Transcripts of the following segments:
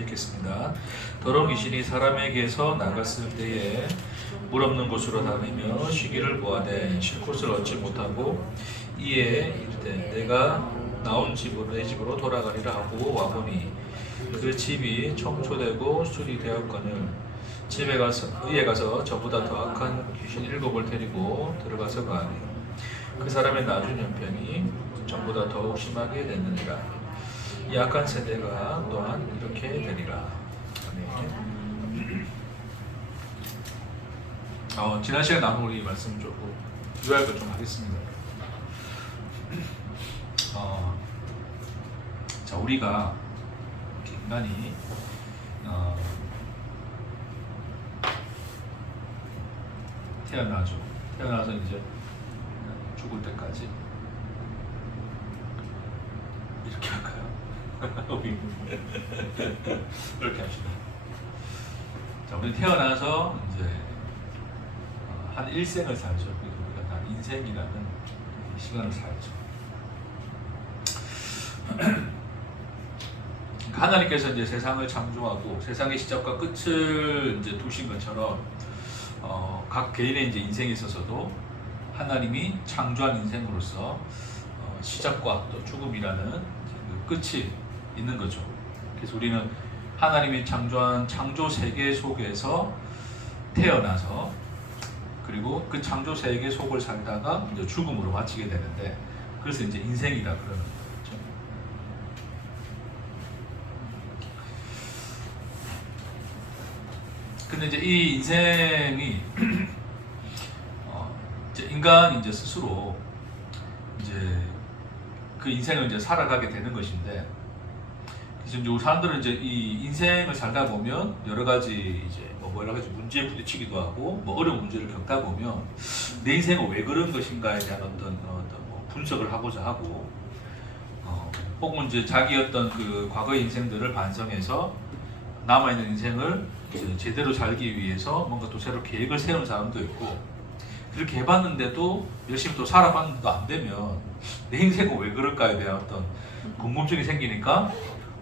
읽겠습니다. 더러운 귀신이 사람에게서 나갔을 때에 물 없는 곳으로 다니며 쉬기를 구하되 쉴 곳을 얻지 못하고 이에 이르되 내가 나온 집으로 내 집으로 돌아가리라 하고 와보니 그 집이 청초되고 수리되었거늘 집에 가서 의에 가서 저보다 더 악한 귀신 7을 데리고 들어가서 가니 그 사람의 나중 형편이 전보다 더욱 심하게 됐느니라. 이 악한 세대가 또한 이렇게 되리라. 아멘. 지난 시간에 나눈 우리 말씀 조금 요약을 좀 하겠습니다. 자, 우리가 인간이 태어나서 이제 죽을 때까지 이렇게 할까요? 이렇게 합시다. 자, 우리 태어나서 이제 한 일생을 살죠. 우리가 다 인생이라는 시간을 살죠. 하나님께서 이제 세상을 창조하고 세상의 시작과 끝을 이제 두신 것처럼 각 개인의 이제 인생에 있어서도 하나님이 창조한 인생으로서 시작과 또 죽음이라는 그 끝이 있는 거죠. 그래서 우리는 하나님이 창조한 창조 세계 속에서 태어나서 그리고 그 창조 세계 속을 살다가 이제 죽음으로 마치게 되는데 그래서 이제 인생이라 그러는 거죠. 근데 이제 이 인생이 이제 인간이 이제 스스로 이제 그 인생을 이제 살아가게 되는 것인데, 그래서 이제 우리 사람들은 이제 이 인생을 살다 보면 여러 가지 이제 뭐 여러 가지 문제에 부딪히기도 하고 뭐 어려운 문제를 겪다 보면 내 인생은 왜 그런 것인가에 대한 어떤 뭐 분석을 하고자 하고 혹은 이제 자기 어떤 그 과거의 인생들을 반성해서 남아있는 인생을 제대로 살기 위해서 뭔가 또 새로 계획을 세우는 사람도 있고, 그렇게 해봤는데도 열심히 또 살아봤는데도 안 되면 내 인생은 왜 그럴까에 대한 어떤 궁금증이 생기니까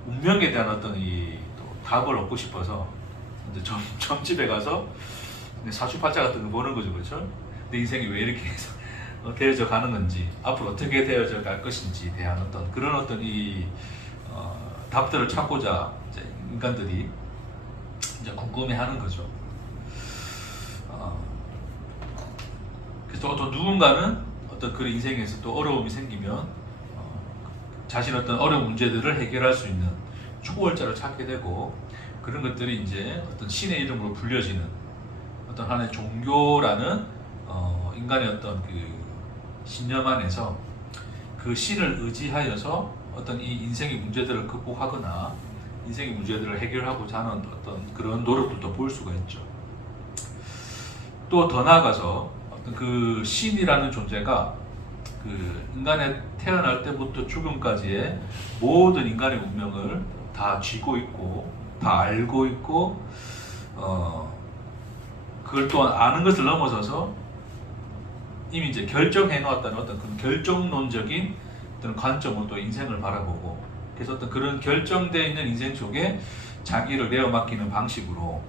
운명에 대한 어떤 이 또 답을 얻고 싶어서 이제 점집에 가서 사주팔자 같은 거 보는 거죠, 그렇죠? 내 인생이 왜 이렇게 해서 되어져 가는 건지, 앞으로 어떻게 되어져 갈 것인지에 대한 어떤 그런 어떤 이 답들을 찾고자 이제 인간들이 이제 궁금해하는 거죠. 그래서 또 누군가는 어떤 그 인생에서 또 어려움이 생기면 자신 어떤 어려운 문제들을 해결할 수 있는 초월자를 찾게 되고, 그런 것들이 이제 어떤 신의 이름으로 불려지는 어떤 하나의 종교라는 인간의 어떤 그 신념 안에서 그 신을 의지하여서 어떤 이 인생의 문제들을 극복하거나 인생의 문제들을 해결하고자 하는 어떤 그런 노력들도 볼 수가 있죠. 또 더 나아가서 어떤 그 신이라는 존재가 그 인간의 태어날 때부터 죽음까지의 모든 인간의 운명을 다 쥐고 있고 다 알고 있고 그걸 또 아는 것을 넘어서서 이미 이제 결정해 놓았다는 어떤 그 결정론적인 어떤 관점으로 또 인생을 바라보고, 그래서 어떤 그런 결정되어 있는 인생 속에 자기를 내어 맡기는 방식으로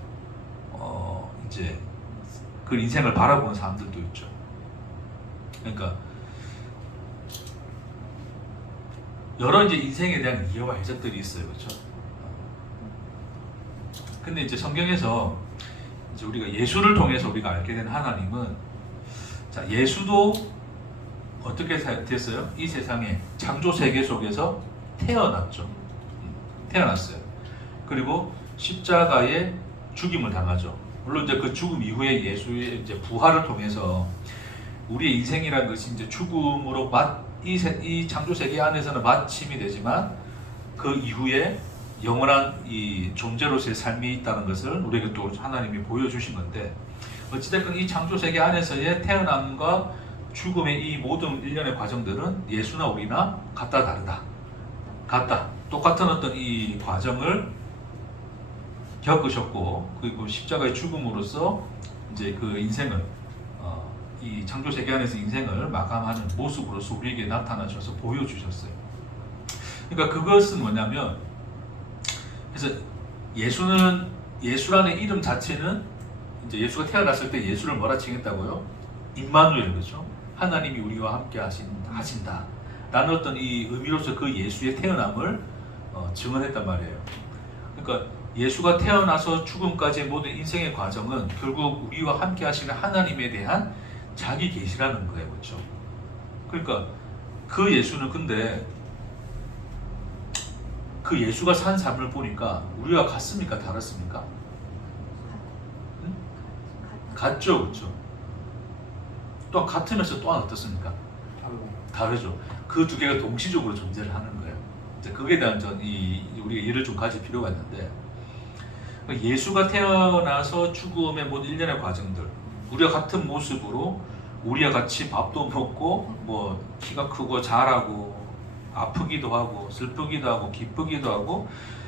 이제 그 인생을 바라보는 사람들도 있죠. 그러니까 여러 이제 인생에 대한 이해와 해석들이 있어요, 그렇죠? 근데 이제 성경에서 이제 우리가 예수를 통해서 우리가 알게 된 하나님은, 자, 예수도 어떻게 됐어요? 이 세상의 창조 세계 속에서 태어났죠. 태어났어요. 그리고 십자가에 죽임을 당하죠. 물론 이제 그 죽음 이후에 예수의 이제 부활을 통해서 우리의 인생이라는 것이 이제 죽음으로 이 창조 세계 안에서는 마침이 되지만 그 이후에 영원한 이 존재로서의 삶이 있다는 것을 우리에게 또 하나님이 보여주신 건데, 어찌됐건 이 창조 세계 안에서의 태어남과 죽음의 이 모든 일련의 과정들은 예수나 우리나 같다 다르다. 같다. 똑같은 어떤 이 과정을 겪으셨고, 그리고 십자가의 죽음으로써 이제 그 인생을 이 창조 세계 안에서 인생을 마감하는 모습으로서 우리에게 나타나셔서 보여주셨어요. 그러니까 그것은 뭐냐면, 그래서 예수라는 이름 자체는 이제 예수가 태어났을 때 예수를 뭐라 칭했다고요? 임마누엘, 그렇죠? 하나님이 우리와 함께 하신다. 라는 어떤 이 의미로서 그 예수의 태어남을 증언했단 말이에요. 그러니까 예수가 태어나서 죽음까지의 모든 인생의 과정은 결국 우리와 함께 하시는 하나님에 대한 자기 계시라는 거예요, 그렇죠? 그러니까 그 예수는 근데 그 예수가 산 삶을 보니까 우리와 같습니까? 다릅습니까? 응? 같죠, 그렇죠? 또한 같으면서 또한 어떻습니까? 다르죠. 그 두 개가 동시적으로 존재를 하는 거예요. 이제 거기에 대한 우리가 예를 좀 가질 필요가 있는데, 예수가 태어나서 죽음의 모든 일련의 과정들, 우리가 같은 모습으로 우리와 같이 밥도 먹고 뭐 키가 크고 자라고 아프기도 하고 슬프기도 하고 기쁘기도 하고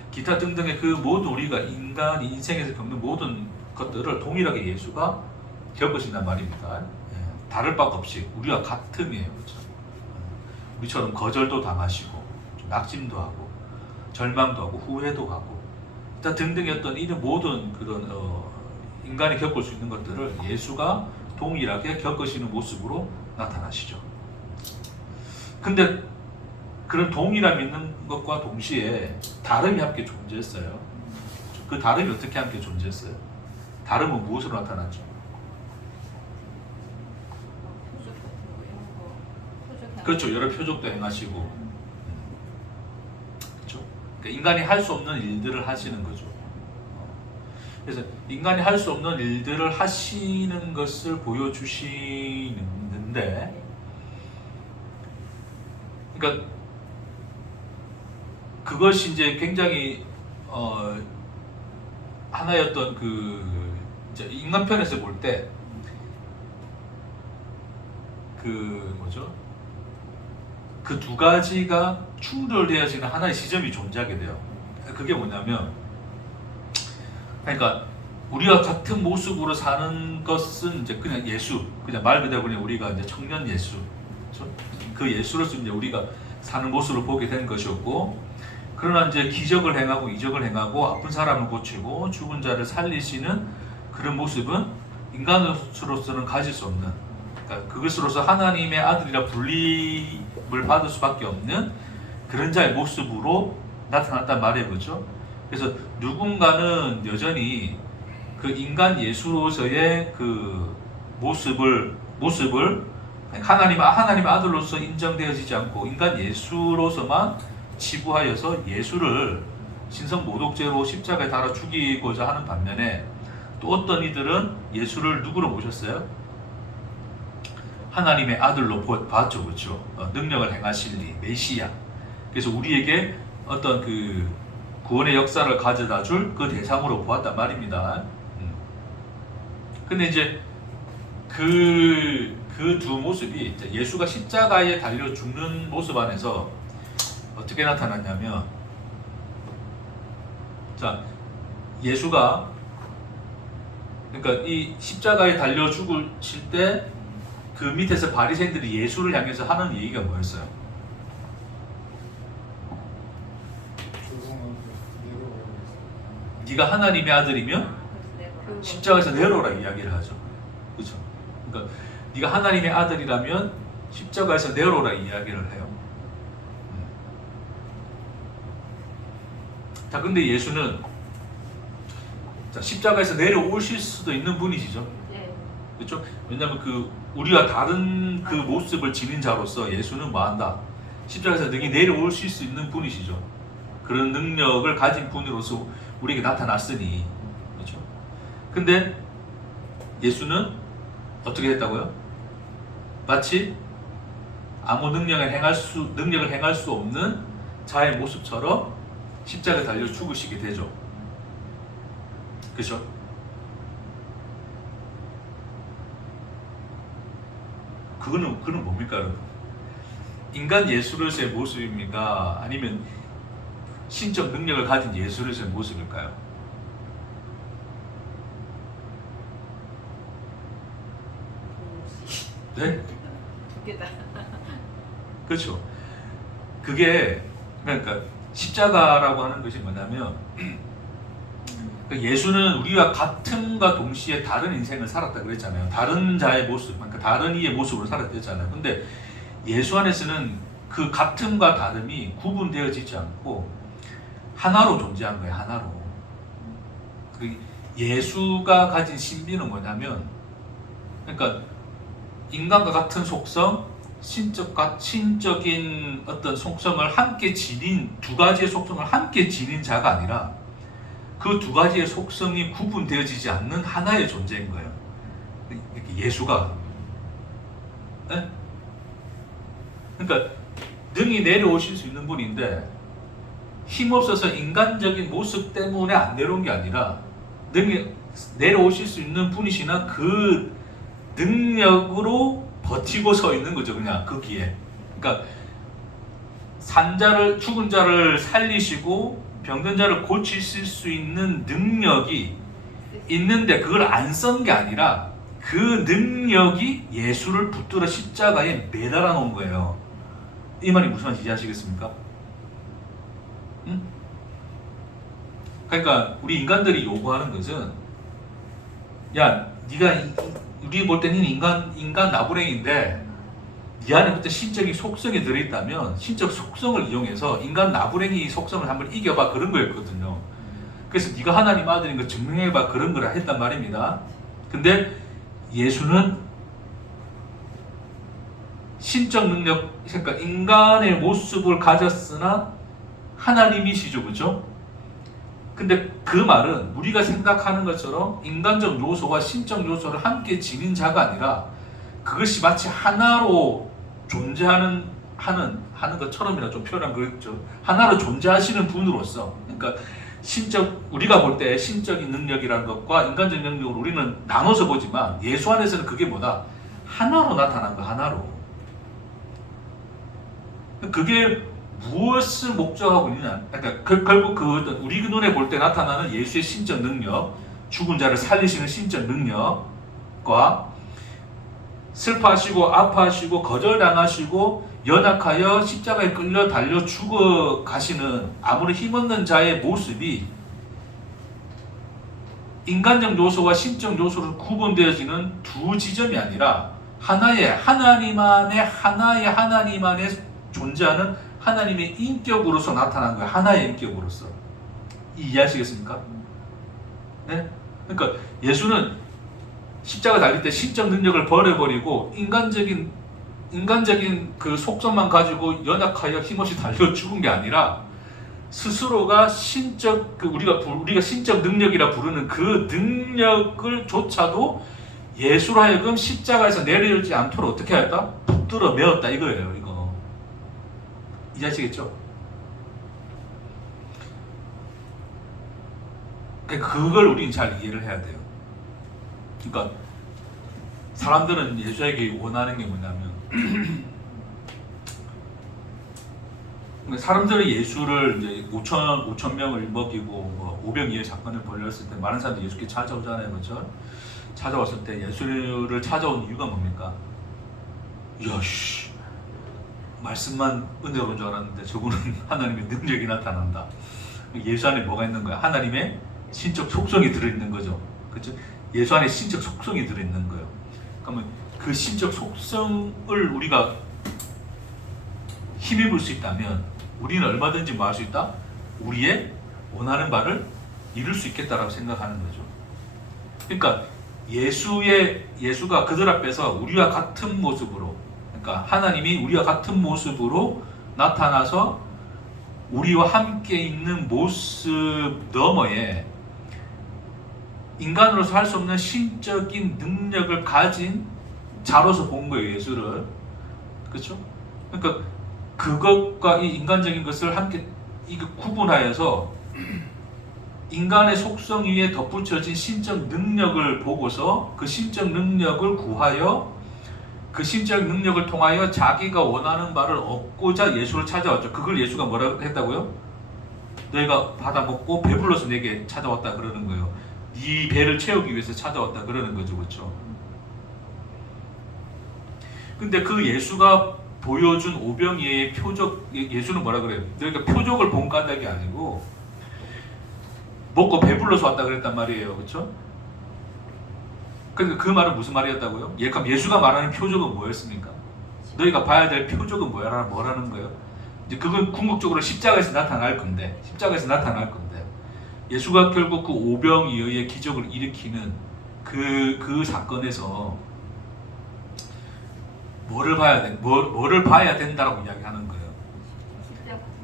기타 등등의 그 모든 우리가 인간이 인생에서 겪는 모든 것들을 동일하게 예수가 겪으신단 말입니다. 다를 바가 없이 우리와 같음이에요, 그렇죠? 우리처럼 거절도 당하시고 낙심도 하고 절망도 하고 후회도 하고 기타 등등의 어떤 이런 모든 그런 인간이 겪을 수 있는 것들을 예수가 동일하게 겪으시는 모습으로 나타나시죠. 근데 그런 동일함이 있는 것과 동시에 다름이 함께 존재했어요. 그 다름이 어떻게 함께 존재했어요? 다름은 무엇으로 나타났죠? 그렇죠. 여러 표적도 행하시고, 그렇죠. 그러니까 인간이 할 수 없는 일들을 하시는 거죠. 그래서 인간이 할 수 없는 일들을 하시는 것을 보여주시는데, 그러니까 그것이 이제 굉장히 하나의 어떤 이제 인간편에서 볼 때 뭐죠? 그 두 가지가 충돌되어지는 하나의 지점이 존재하게 돼요. 그게 뭐냐면, 그러니까 우리가 같은 모습으로 사는 것은 이제 그냥 예수, 그냥 말 그대로 그냥 우리가 이제 청년 예수, 그렇죠? 그 예수로서 이제 우리가 사는 모습을 보게 된 것이었고, 그러나 이제 기적을 행하고 이적을 행하고 아픈 사람을 고치고 죽은 자를 살리시는 그런 모습은 인간으로서는 가질 수 없는, 그러니까 그것으로서 하나님의 아들이라 불림을 받을 수밖에 없는 그런 자의 모습으로 나타났단 말이에요, 그렇죠? 그래서 누군가는 여전히 그 인간 예수로서의 그 모습을 하나님의 아들로서 인정되어지지 않고 인간 예수로서만 치부하여서 예수를 신성 모독죄로 십자가에 달아 죽이고자 하는 반면에 또 어떤 이들은 예수를 누구로 모셨어요? 하나님의 아들로 봤죠, 그렇죠? 능력을 행하실 리, 메시아. 그래서 우리에게 어떤 그 구원의 역사를 가져다 줄 그 대상으로 보았단 말입니다. 근데 이제 그 두 모습이 예수가 십자가에 달려 죽는 모습 안에서 어떻게 나타났냐면, 자, 예수가 그러니까 이 십자가에 달려 죽으실 때 그 밑에서 바리새인들이 예수를 향해서 하는 얘기가 뭐였어요? 네가 하나님의 아들이면 십자가에서 내려오라 이야기를 하죠. 그렇죠? 그러니까 네가 하나님의 아들이라면 십자가에서 내려오라 이야기를 해요. 자, 근데 예수는 십자가에서 내려오실 수도 있는 분이시죠. 그렇죠? 왜냐하면 우리와 다른 그 모습을 지닌 자로서 예수는 뭐한다? 십자가에서 능히 내려오실 수 있는 분이시죠. 그런 능력을 가진 분으로서 우리에게 나타났으니, 그렇죠? 근데 예수는 어떻게 했다고요? 마치 아무 능력을 행할 수 없는 자의 모습처럼 십자가에 달려 죽으시게 되죠. 그렇죠? 그거는 뭡니까, 여러분? 인간 예수로서의 모습입니까? 아니면 신적 능력을 가진 예수로서의 모습일까요? 네? 두 개다. 그렇죠. 그게 그러니까 십자가라고 하는 것이 뭐냐면 그러니까 예수는 우리와 같음과 동시에 다른 인생을 살았다 그랬잖아요. 다른 자의 모습, 그러니까 다른 이의 모습으로 살았댔잖아요. 근데 예수 안에서는 그 같음과 다름이 구분되어지지 않고 하나로 존재한 거예요. 하나로. 그 예수가 가진 신비는 뭐냐면, 그러니까 인간과 같은 속성, 신적인 어떤 속성을 함께 지닌, 두 가지의 속성을 함께 지닌 자가 아니라 그 두 가지의 속성이 구분되어지지 않는 하나의 존재인 거예요. 예수가. 네? 그러니까 능히 내려오실 수 있는 분인데 힘없어서 인간적인 모습 때문에 안 내려온 게 아니라 능히 내려오실 수 있는 분이시나 그 능력으로 버티고 서 있는 거죠. 그냥 거기에. 그러니까 죽은 자를 살리시고 병든 자를 고치실 수 있는 능력이 있는데 그걸 안 쓴 게 아니라 그 능력이 예수를 붙들어 십자가에 매달아 놓은 거예요. 이 말이 무슨 말인지 이해하시겠습니까? 응? 그러니까 우리 인간들이 요구하는 것은, 야, 네가 우리 볼 때는 인간 나부랭인데 네 안에 그때 신적인 속성이 들어있다면 신적 속성을 이용해서 인간 나부랭이 속성을 한번 이겨봐, 그런 거였거든요. 그래서 네가 하나님 아들인 거 증명해봐, 그런 거라 했단 말입니다. 근데 예수는 신적 능력, 그러니까 인간의 모습을 가졌으나 하나님이시죠, 그렇죠? 근데 그 말은 우리가 생각하는 것처럼 인간적 요소와 신적 요소를 함께 지닌 자가 아니라 그것이 마치 하나로 존재하는 하는 것처럼이라 좀 표현한 거겠죠. 하나로 존재하시는 분으로서, 그러니까 우리가 볼 때 신적인 능력이라는 것과 인간적 능력을 우리는 나눠서 보지만 예수 안에서는 그게 뭐다? 하나로 나타난 거, 하나로. 그게 무엇을 목적하고 있느냐? 그러니까 결국 우리 눈에 볼 때 나타나는 예수의 신적 능력, 죽은 자를 살리시는 신적 능력과 슬퍼하시고 아파하시고 거절당하시고 연약하여 십자가에 끌려 달려 죽어 가시는 아무리 힘없는 자의 모습이 인간적 요소와 신적 요소로 구분되어지는 두 지점이 아니라 하나님 안에 존재하는 하나님의 인격으로서 나타난 거예요. 하나의 인격으로서. 이해하시겠습니까? 네? 그러니까 예수는 십자가 달릴 때 신적 능력을 버려버리고 인간적인 그 속성만 가지고 연약하여 힘없이 달려 죽은 게 아니라 스스로가 우리가 신적 능력이라 부르는 그 능력을 조차도 예수로 하여금 십자가에서 내려오지 않도록 어떻게 했다? 붙들어 메었다, 이거예요. 이거 이해하시겠죠? 그걸 우리는 잘 이해를 해야 돼요. 그러니까 사람들은 예수에게 원하는 게 뭐냐면 사람들은 예수를 이제 5천 명을 먹이고 뭐 5병 2의 사건을 벌였을 때 많은 사람들이 예수께 찾아오잖아요, 그렇죠? 찾아왔을 때 예수를 찾아온 이유가 뭡니까? 야씨, 말씀만 은혜로운 줄 알았는데 저분은 하나님의 능력이 나타난다. 예수 안에 뭐가 있는 거야? 하나님의 신적 속성이 들어있는 거죠, 그렇죠? 예수 안에 신적 속성이 들어있는 거예요. 그러면 그 신적 속성을 우리가 힘입을 수 있다면 우리는 얼마든지 뭐 할 수 있다? 우리의 원하는 바를 이룰 수 있겠다라고 생각하는 거죠. 그러니까 예수가 그들 앞에서 우리와 같은 모습으로, 그러니까 하나님이 우리와 같은 모습으로 나타나서 우리와 함께 있는 모습 너머에 인간으로서 할 수 없는 신적인 능력을 가진 자로서 본 거예요, 예수를. 그렇죠? 그러니까 그것과 이 인간적인 것을 함께 구분하여서 인간의 속성 위에 덧붙여진 신적 능력을 보고서 그 신적 능력을 구하여 그 신적 능력을 통하여 자기가 원하는 바를 얻고자 예수를 찾아왔죠. 그걸 예수가 뭐라고 했다고요? 너희가 받아먹고 배불러서 내게 찾아왔다 그러는 거예요. 네 배를 채우기 위해서 찾아왔다 그러는 거죠, 그렇죠? 근데 그 예수가 보여준 오병이의 표적, 예수는 뭐라 그래요? 너희가 표적을 본 까닭이 아니고 먹고 배불러서 왔다 그랬단 말이에요. 그렇죠? 그 말은 무슨 말이었다고요? 예수가 말하는 표적은 뭐였습니까? 너희가 봐야 될 표적은 뭐라는 거예요? 이제 그건 궁극적으로 십자가에서 나타날 건데, 예수가 결국 그 오병이어의 기적을 일으키는 그 사건에서 뭐를 봐야 된다라고 이야기하는 거예요.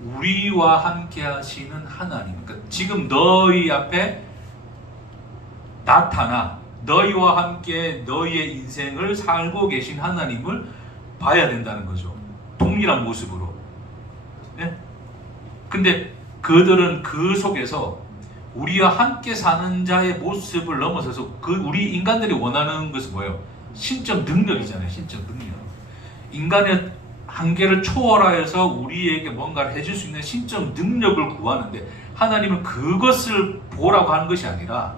우리와 함께 하시는 하나님. 그러니까 지금 너희 앞에 나타나 너희와 함께 너희의 인생을 살고 계신 하나님을 봐야 된다는 거죠. 동일한 모습으로. 네? 근데 그들은 그 속에서 우리와 함께 사는 자의 모습을 넘어서서 우리 인간들이 원하는 것은 뭐예요? 신적 능력이잖아요. 신적 능력. 인간의 한계를 초월하여서 우리에게 뭔가를 해줄 수 있는 신적 능력을 구하는데 하나님은 그것을 보라고 하는 것이 아니라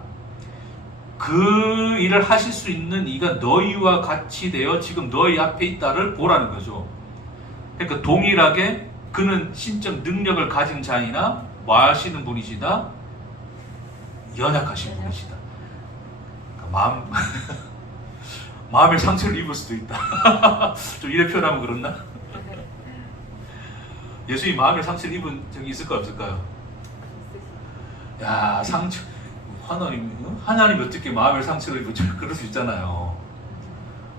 그 일을 하실 수 있는 이가 너희와 같이 되어 지금 너희 앞에 있다를 보라는 거죠. 그러니까 동일하게 그는 신적 능력을 가진 자이나 뭐 하시는 분이시다? 연약하신 분이시다. 그러니까 마음의 상처를 입을 수도 있다. 좀 이래 표현하면 그렇나? 예수님이 마음의 상처를 입은 적이 있을까요? 없을까요? 야, 상처. 하나님 어떻게 마음의 상처를 입을지 그럴 수 있잖아요.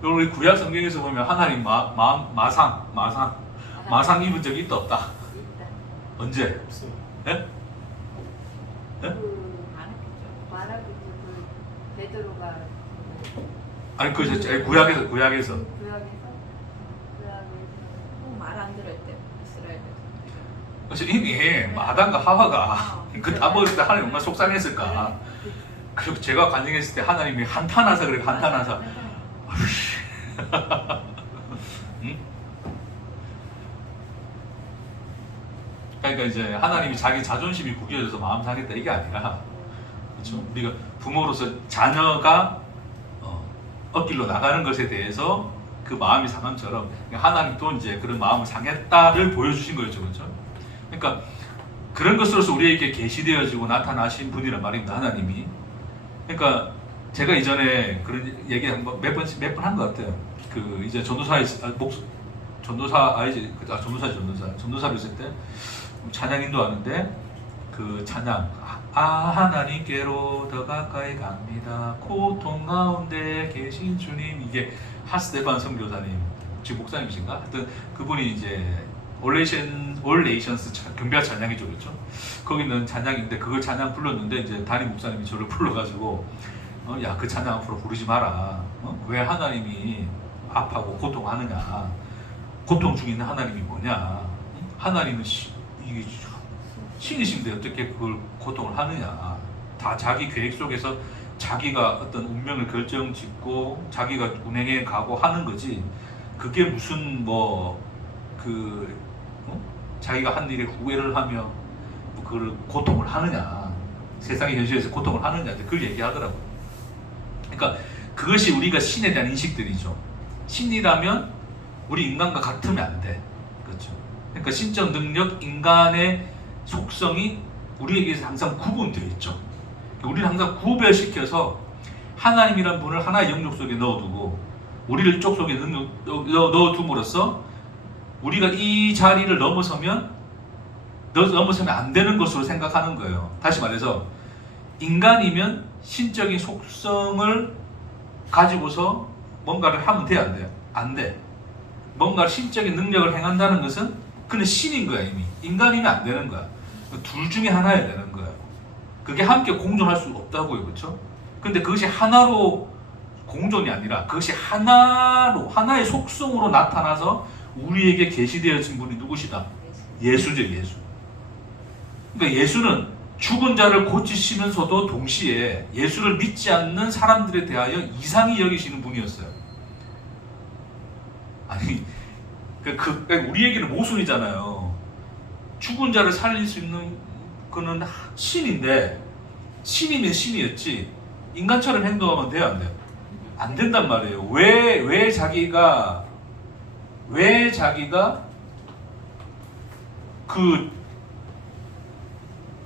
우리 구약 성경에서 보면 하나님 마상 입은 적이 있다 없다? 언제? 예? 예? 베드로가 아니 구약에서 말 안 들을 때 이스라엘 그래서 이미 마당과 하와가 그 다 먹을 때 하나님 얼마나 속상했을까. 그리고 제가 간증했을 때 하나님이 한탄하사 그래. 한탄하사. 응? 그러니까 이제 하나님이 자기 자존심이 구겨져서 마음 상했다 이게 아니라, 그렇죠? 우리가 부모로서 자녀가 엇길로 나가는 것에 대해서 그 마음이 상함처럼 하나님도 이제 그런 마음을 상했다를 보여주신 거였죠, 그렇죠? 그러니까 그런 것으로서 우리에게 계시되어지고 나타나신 분이란 말입니다, 하나님이. 그러니까 제가 이전에 그런 얘기 몇 번 한 것 같아요. 그 이제 전도사를 있을 때 찬양 인도하는데 그 찬양 하나님께로 더 가까이 갑니다. 고통 가운데 계신 주님. 이게 하스테반 선교사님 지금 목사님이신가? 하여튼 그분이 이제 올레이션스 경배와 찬양이죠, 그렇죠? 거기는 찬양인데 그걸 찬양 불렀는데 이제 담임 목사님이 저를 불러가지고 야, 그 찬양 앞으로 부르지 마라. 왜 하나님이 아파하고 고통하느냐? 고통 중에 있는 하나님이 뭐냐? 하나님은 이게 신이신데 어떻게 그걸 고통을 하느냐? 다 자기 계획 속에서 자기가 어떤 운명을 결정짓고 자기가 운행해 가고 하는 거지. 그게 무슨 자기가 한 일에 후회를 하며 그걸 고통을 하느냐? 세상의 현실에서 고통을 하느냐? 그걸 얘기하더라고요. 그러니까 그것이 우리가 신에 대한 인식들이죠. 신이라면 우리 인간과 같으면 안 돼. 그렇죠? 그러니까 신적 능력, 인간의 속성이 우리에게서 항상 구분되어 있죠. 우리를 항상 구별시켜서 하나님이란 분을 하나의 영역 속에 넣어두고 우리를 이쪽 속에 넣어둠으로써 우리가 이 자리를 넘어서면 안 되는 것으로 생각하는 거예요. 다시 말해서 인간이면 신적인 속성을 가지고서 뭔가를 하면 돼, 안 돼요? 안 돼. 뭔가 신적인 능력을 행한다는 것은 그는 신인 거야, 이미. 인간이면 안 되는 거야. 둘 중에 하나여야 되는 거야. 그게 함께 공존할 수 없다고요, 그렇죠? 근데 그것이 하나로 공존이 아니라 그것이 하나의 속성으로 나타나서 우리에게 계시되어진 분이 누구시다? 예수죠, 예수. 그러니까 예수는 죽은 자를 고치시면서도 동시에 예수를 믿지 않는 사람들에 대하여 이상히 여기시는 분이었어요. 아니, 우리에게는 모순이잖아요. 죽은 자를 살릴 수 있는 그는 신인데, 신이면 신이었지 인간처럼 행동하면 돼요, 안 돼요? 안 된단 말이에요. 왜 자기가 그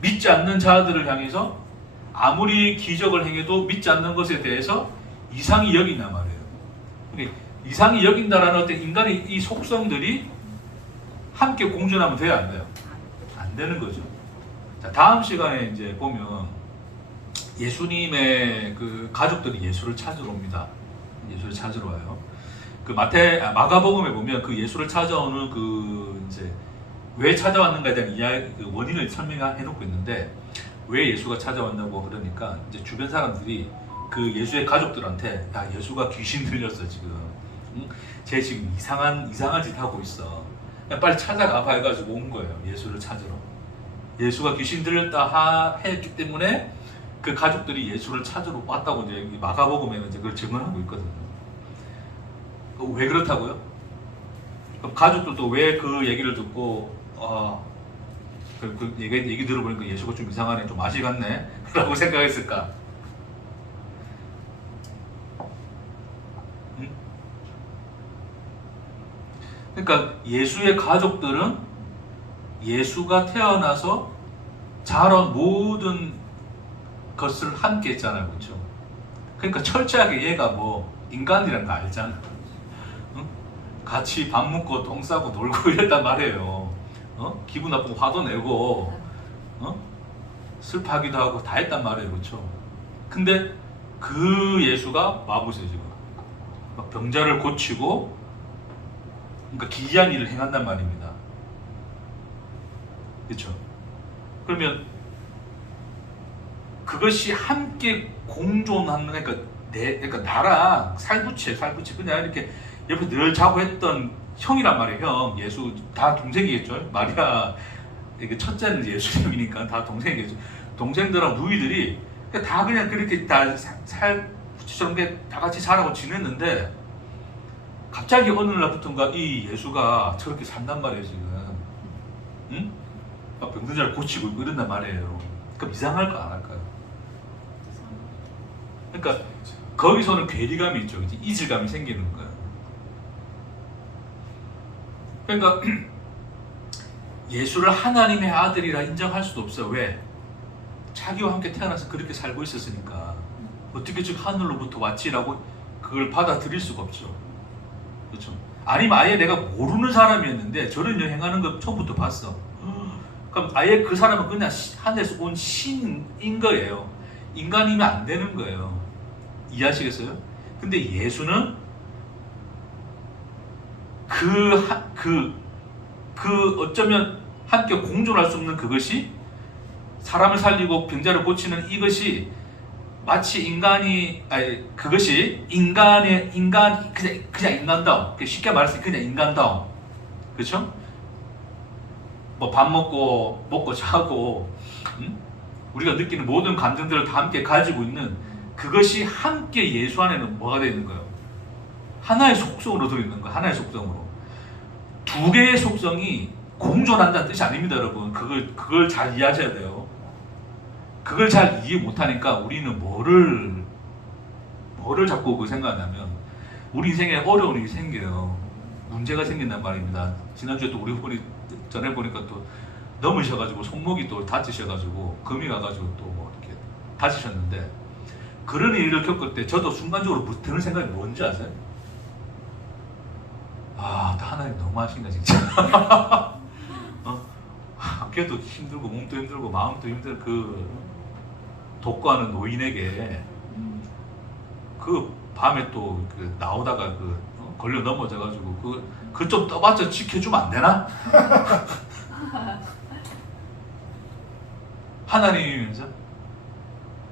믿지 않는 자들을 향해서 아무리 기적을 행해도 믿지 않는 것에 대해서 이상히 여긴단 말이에요. 근데 이상히 여긴다라는 어떤 인간의 이 속성들이 함께 공존하면 돼야 안 돼요? 안 되는 거죠. 자, 다음 시간에 이제 보면 예수님의 그 가족들이 예수를 찾으러 옵니다. 예수를 찾으러 와요. 그 마가복음에 보면 그 예수를 찾아오는 그 이제 왜 찾아왔는가에 대한 이야기, 그 원인을 설명해 놓고 있는데, 왜 예수가 찾아왔냐고 그러니까 이제 주변 사람들이 그 예수의 가족들한테, 야, 예수가 귀신 들렸어 지금, 응? 쟤 지금 이상한 짓 하고 있어, 야, 빨리 찾아가 봐 해가지고 온 거예요. 예수를 찾으러. 예수가 귀신 들렸다 했기 때문에 그 가족들이 예수를 찾으러 왔다고 이제 마가복음에는 이제 그걸 증언하고 있거든요. 왜 그렇다고요? 그럼 가족들도 왜 그 얘기를 듣고 그 얘기 들어보니까 예수가 좀 이상하네, 좀 아시 같네 라고 생각했을까? 응? 그러니까 예수의 가족들은 예수가 태어나서 자란 모든 것을 함께 했잖아요, 그렇죠? 그러니까 철저하게 얘가 뭐 인간이란 거 알잖아. 응? 같이 밥 먹고 똥 싸고 놀고 이랬단 말이에요. 기분 나쁘고 화도 내고, 슬퍼하기도 하고 다 했단 말이에요, 그렇죠? 근데 그 예수가 와보세요, 지금 막 병자를 고치고, 그러니까 기이한 일을 행한단 말입니다. 그렇죠? 그러면 그것이 함께 공존하는, 그러니까 나랑 살부치 그냥 이렇게 옆에 늘 자고 했던 형이란 말이에요. 형, 예수 다 동생이겠죠. 마리아 이게 첫째는 예수님이니까 다 동생이겠죠. 동생들하고 누이들이 다 그냥 그렇게 다 살부치처럼 다 같이 자라고 지냈는데, 갑자기 어느 날부터인가 이 예수가 저렇게 산단 말이에요, 지금. 응? 막 병든자를 고치고 있고 이런단 말이에요. 그럼 이상할까 안 할까요? 그러니까 거기서는 괴리감이 있죠. 이질감이 생기는 거예요. 그러니까 예수를 하나님의 아들이라 인정할 수도 없어요. 왜? 자기와 함께 태어나서 그렇게 살고 있었으니까 어떻게 즉 하늘로부터 왔지라고 그걸 받아들일 수가 없죠. 그렇죠? 아니면 아예 내가 모르는 사람이었는데 저런 일 행하는 거 처음부터 봤어. 그럼 아예 그 사람은 그냥 하늘에서 온 신인 거예요. 인간이면 안 되는 거예요. 이해하시겠어요? 근데 예수는 어쩌면 함께 공존할 수 없는 그것이, 사람을 살리고 병자를 고치는 이것이 마치 그것이 그냥 인간다움, 쉽게 말해서 그냥 인간다움, 그렇죠? 뭐 밥 먹고 자고, 우리가 느끼는 모든 감정들을 다 함께 가지고 있는 그것이 함께 예수 안에는 뭐가 되어 있는 거예요? 하나의 속성으로 들어있는 거예요. 하나의 속성으로. 두 개의 속성이 공존한다는 뜻이 아닙니다, 여러분. 그걸 잘 이해하셔야 돼요. 그걸 잘 이해 못하니까 우리는 뭐를 자꾸 그 생각하냐면 우리 인생에 어려운 일이 생겨요. 문제가 생긴단 말입니다. 지난주에 또 우리 전에 보니까 또 넘으셔가지고 손목이 또 다치셔가지고 금이 가가지고 또 뭐 이렇게 다치셨는데, 그런 일을 겪을 때 저도 순간적으로 드는 생각이 뭔지 아세요? 나 하나님 너무하신가 진짜. 걔도 힘들고 몸도 힘들고 마음도 힘든 그 독거하는 노인에게 그 밤에 또 나오다가 걸려 넘어져가지고 그 좀 떠봤자 지켜주면 안 되나? 하나님이면서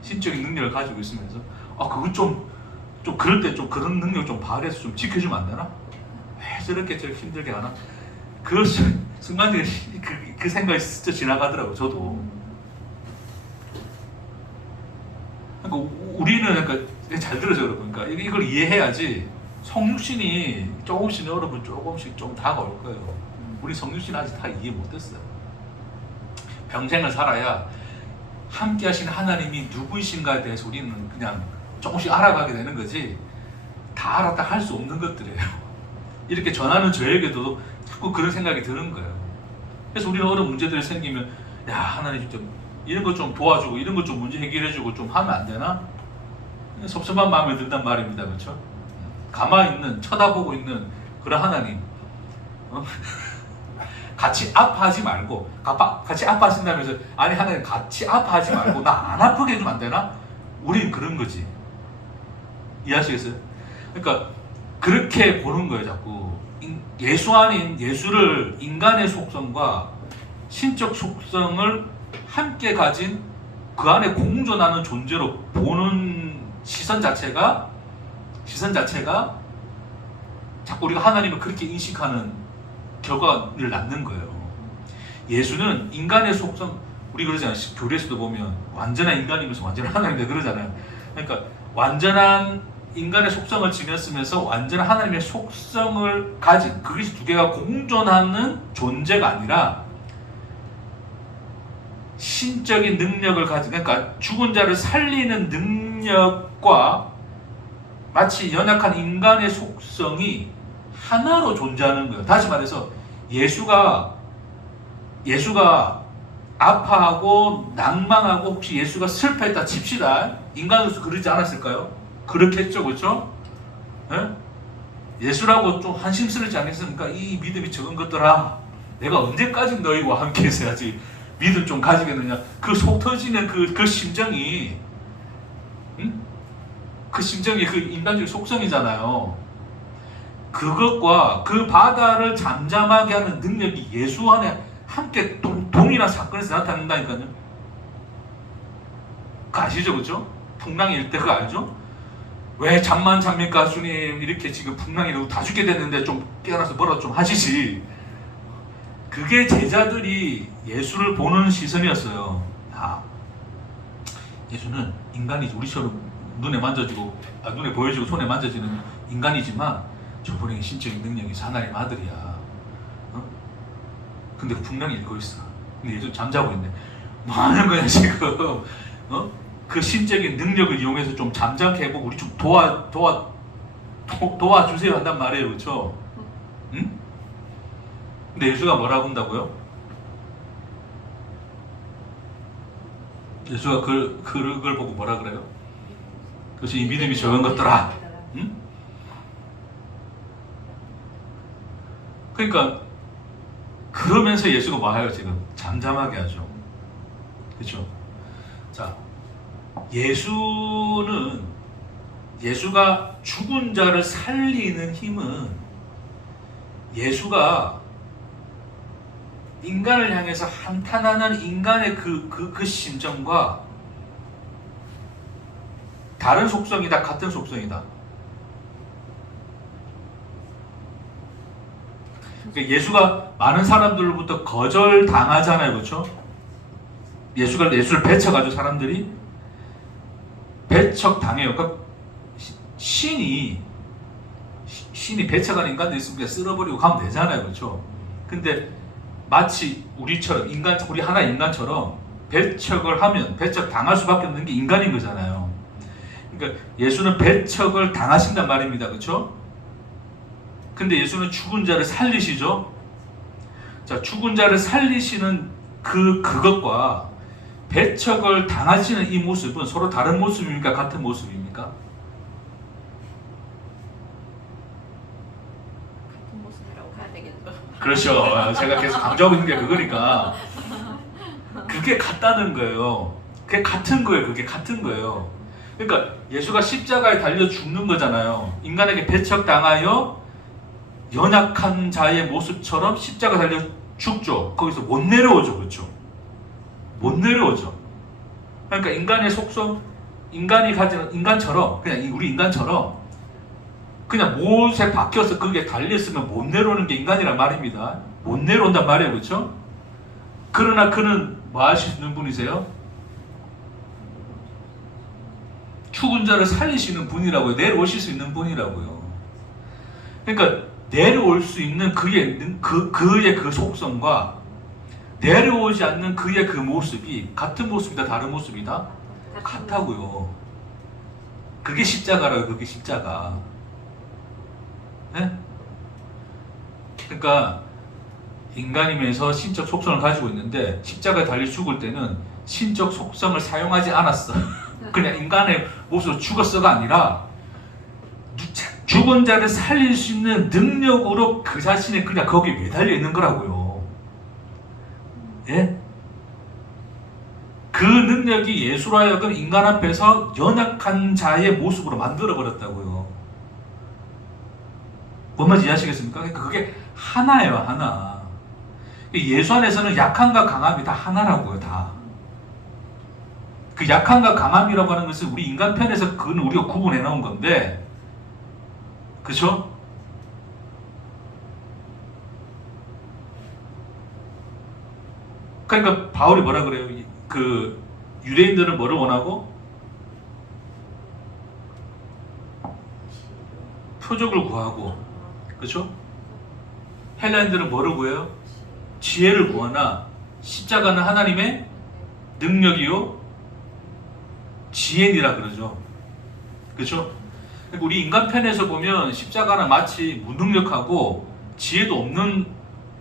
신적인 능력을 가지고 있으면서 그거 좀 그럴 때 좀 그런 능력 좀 발휘해서 좀 지켜주면 안 되나? 왜 저렇게 힘들게 하나? 그 순간적으로 그 생각이 스쳐 지나가더라고, 저도. 그러니까 우리는 잘 들어줘, 여러분. 그러니까 이걸 이해해야지. 성육신이 조금씩 여러분 조금씩 좀 다가올 거예요. 우리 성육신 아직 다 이해 못했어요. 평생을 살아야 함께 하시는 하나님이 누구이신가에 대해서 우리는 그냥 조금씩 알아가게 되는 거지, 다 알았다 할 수 없는 것들이에요. 이렇게 전하는 저에게도 자꾸 그런 생각이 드는 거예요. 그래서 우리는 어려운 문제들이 생기면, 야, 하나님 좀 이런 거 좀 도와주고 이런 거 좀 문제 해결해주고 좀 하면 안 되나? 섭섭한 마음이 든단 말입니다. 그렇죠? 가만히 있는 쳐다보고 있는 그런 하나님 어? 같이 아파하지 말고 같이 아파하신다면서 아니 하나님 같이 아파하지 말고 나 안 아프게 해주면 안 되나? 우린 그런 거지. 이해하시겠어요? 그러니까 그렇게 보는 거예요. 자꾸 예수 아닌 예수를 인간의 속성과 신적 속성을 함께 가진 그 안에 공존하는 존재로 보는 시선 자체가 자꾸 우리가 하나님을 그렇게 인식하는 결과를 낳는 거예요. 예수는 인간의 속성, 우리 그러잖아요. 교리에서도 보면 완전한 인간이면서 완전한 하나님이다 그러잖아요. 그러니까 완전한 인간의 속성을 지녔으면서 완전한 하나님의 속성을 가진 그것이 두 개가 공존하는 존재가 아니라 신적인 능력을 가진, 그러니까 죽은 자를 살리는 능력과 마치 연약한 인간의 속성이 하나로 존재하는 거예요. 다시 말해서 예수가 아파하고 낭망하고 혹시 예수가 슬퍼했다 칩시다. 인간으로서 그러지 않았을까요? 그렇겠죠, 그렇죠? 예? 예수라고 좀 한심스럽지 않겠습니까? 이 믿음이 적은 것들아, 내가 언제까지 너희와 함께 있어야지 믿음 좀 가지겠느냐. 그 속 터지는 그 심정이, 응? 그 심정이 그 인간적인 속성이잖아요. 그것과 그 바다를 잠잠하게 하는 능력이 예수 안에 함께 동일한 사건에서 나타난다니까요. 그거 아시죠, 그죠? 풍랑이 일 때 그거 알죠? 왜 잠만 잡니까, 주님? 이렇게 지금 풍랑이 다 죽게 됐는데 좀 깨어나서 뭐라 좀 하시지. 그게 제자들이 예수를 보는 시선이었어요. 아, 예수는 인간이지. 우리처럼 눈에 만져지고, 눈에 보여지고 손에 만져지는 인간이지만 저분의 신적인 능력이 하나님 아들이야. 어? 근데 풍랑이 일고 있어. 근데 예수 잠자고 있네. 뭐 하는 거야 지금? 어? 그 신적인 능력을 이용해서 좀 잠잠케 해보고 우리 좀 도와주세요 한단 말이에요. 그렇죠? 응? 근데 예수가 뭐라고 한다고요? 예수가 그걸 보고 뭐라 그래요? 그것이 이 믿음이 적은 것들아. 응? 그러니까 그러면서 예수가 뭐 해요 지금? 잠잠하게 하죠. 그렇죠? 자, 예수가 죽은 자를 살리는 힘은 예수가 인간을 향해서 한탄하는 인간의 그 심정과 다른 속성이다, 같은 속성이다. 그러니까 예수가 많은 사람들로부터 거절당하잖아요, 그렇죠? 예수를 배척하죠, 사람들이. 배척당해요. 그러니까 신이 배척하는 인간도 있으면 그냥 쓸어버리고 가면 되잖아요, 그렇죠? 근데 마치 우리처럼 우리 하나 인간처럼 배척을 하면 배척당할 수밖에 없는 게 인간인 거잖아요. 그러니까 예수는 배척을 당하신단 말입니다, 그렇죠? 근데 예수는 죽은 자를 살리시죠. 자, 죽은 자를 살리시는 그것과 배척을 당하시는 이 모습은 서로 다른 모습입니까? 같은 모습입니까? 같은 모습이라고 봐야 되겠죠. 그렇죠. 제가 계속 강조하고 있는 게 그거니까. 그게 같다는 거예요. 그게 같은 거예요. 그게 같은 거예요. 그러니까 예수가 십자가에 달려 죽는 거잖아요. 인간에게 배척당하여 연약한 자의 모습처럼 십자가 달려 죽죠. 거기서 못 내려오죠. 그렇죠? 못 내려오죠. 그러니까 인간의 속성, 인간이 가지는 인간처럼, 그냥 우리 인간처럼 그냥 못에 박혀서 그게 달렸으면 못 내려오는 게 인간이란 말입니다. 못 내려온단 말이에요. 그렇죠? 그러나 그는 뭐 하실 수 있는 분이세요? 죽은 자를 살리시는 분이라고요. 내려오실 수 있는 분이라고요. 그러니까 내려올 수 있는 그의 그 속성과 내려오지 않는 그의 그 모습이 같은 모습이다, 다른 모습이다? 같다고요. 그게 십자가라고요. 그게 십자가. 네? 그러니까 인간이면서 신적 속성을 가지고 있는데 십자가에 달려 죽을 때는 신적 속성을 사용하지 않았어. 그냥 인간의 모습으로 죽었어가 아니라 죽은 자를 살릴 수 있는 능력으로 그 자신이 그냥 거기에 매달려 있는 거라고요. 예? 그 능력이 예수로 하여금 인간 앞에서 연약한 자의 모습으로 만들어 버렸다고요. 뭔 말인지 이해하시겠습니까? 그러니까 그게 하나예요, 하나. 예수 안에서는 약함과 강함이 다 하나라고요, 다. 그 약함과 강함이라고 하는 것은 우리 인간 편에서 그건 우리가 구분해 놓은 건데, 그렇죠? 그러니까 바울이 뭐라 그래요? 그 유대인들은 뭐를 원하고? 표적을 구하고, 그렇죠? 헬라인들은 뭐를 구해요? 지혜를 구하나 십자가는 하나님의 능력이요 지혜니라 그러죠. 그렇죠? 그러니까 우리 인간 편에서 보면 십자가는 마치 무능력하고 지혜도 없는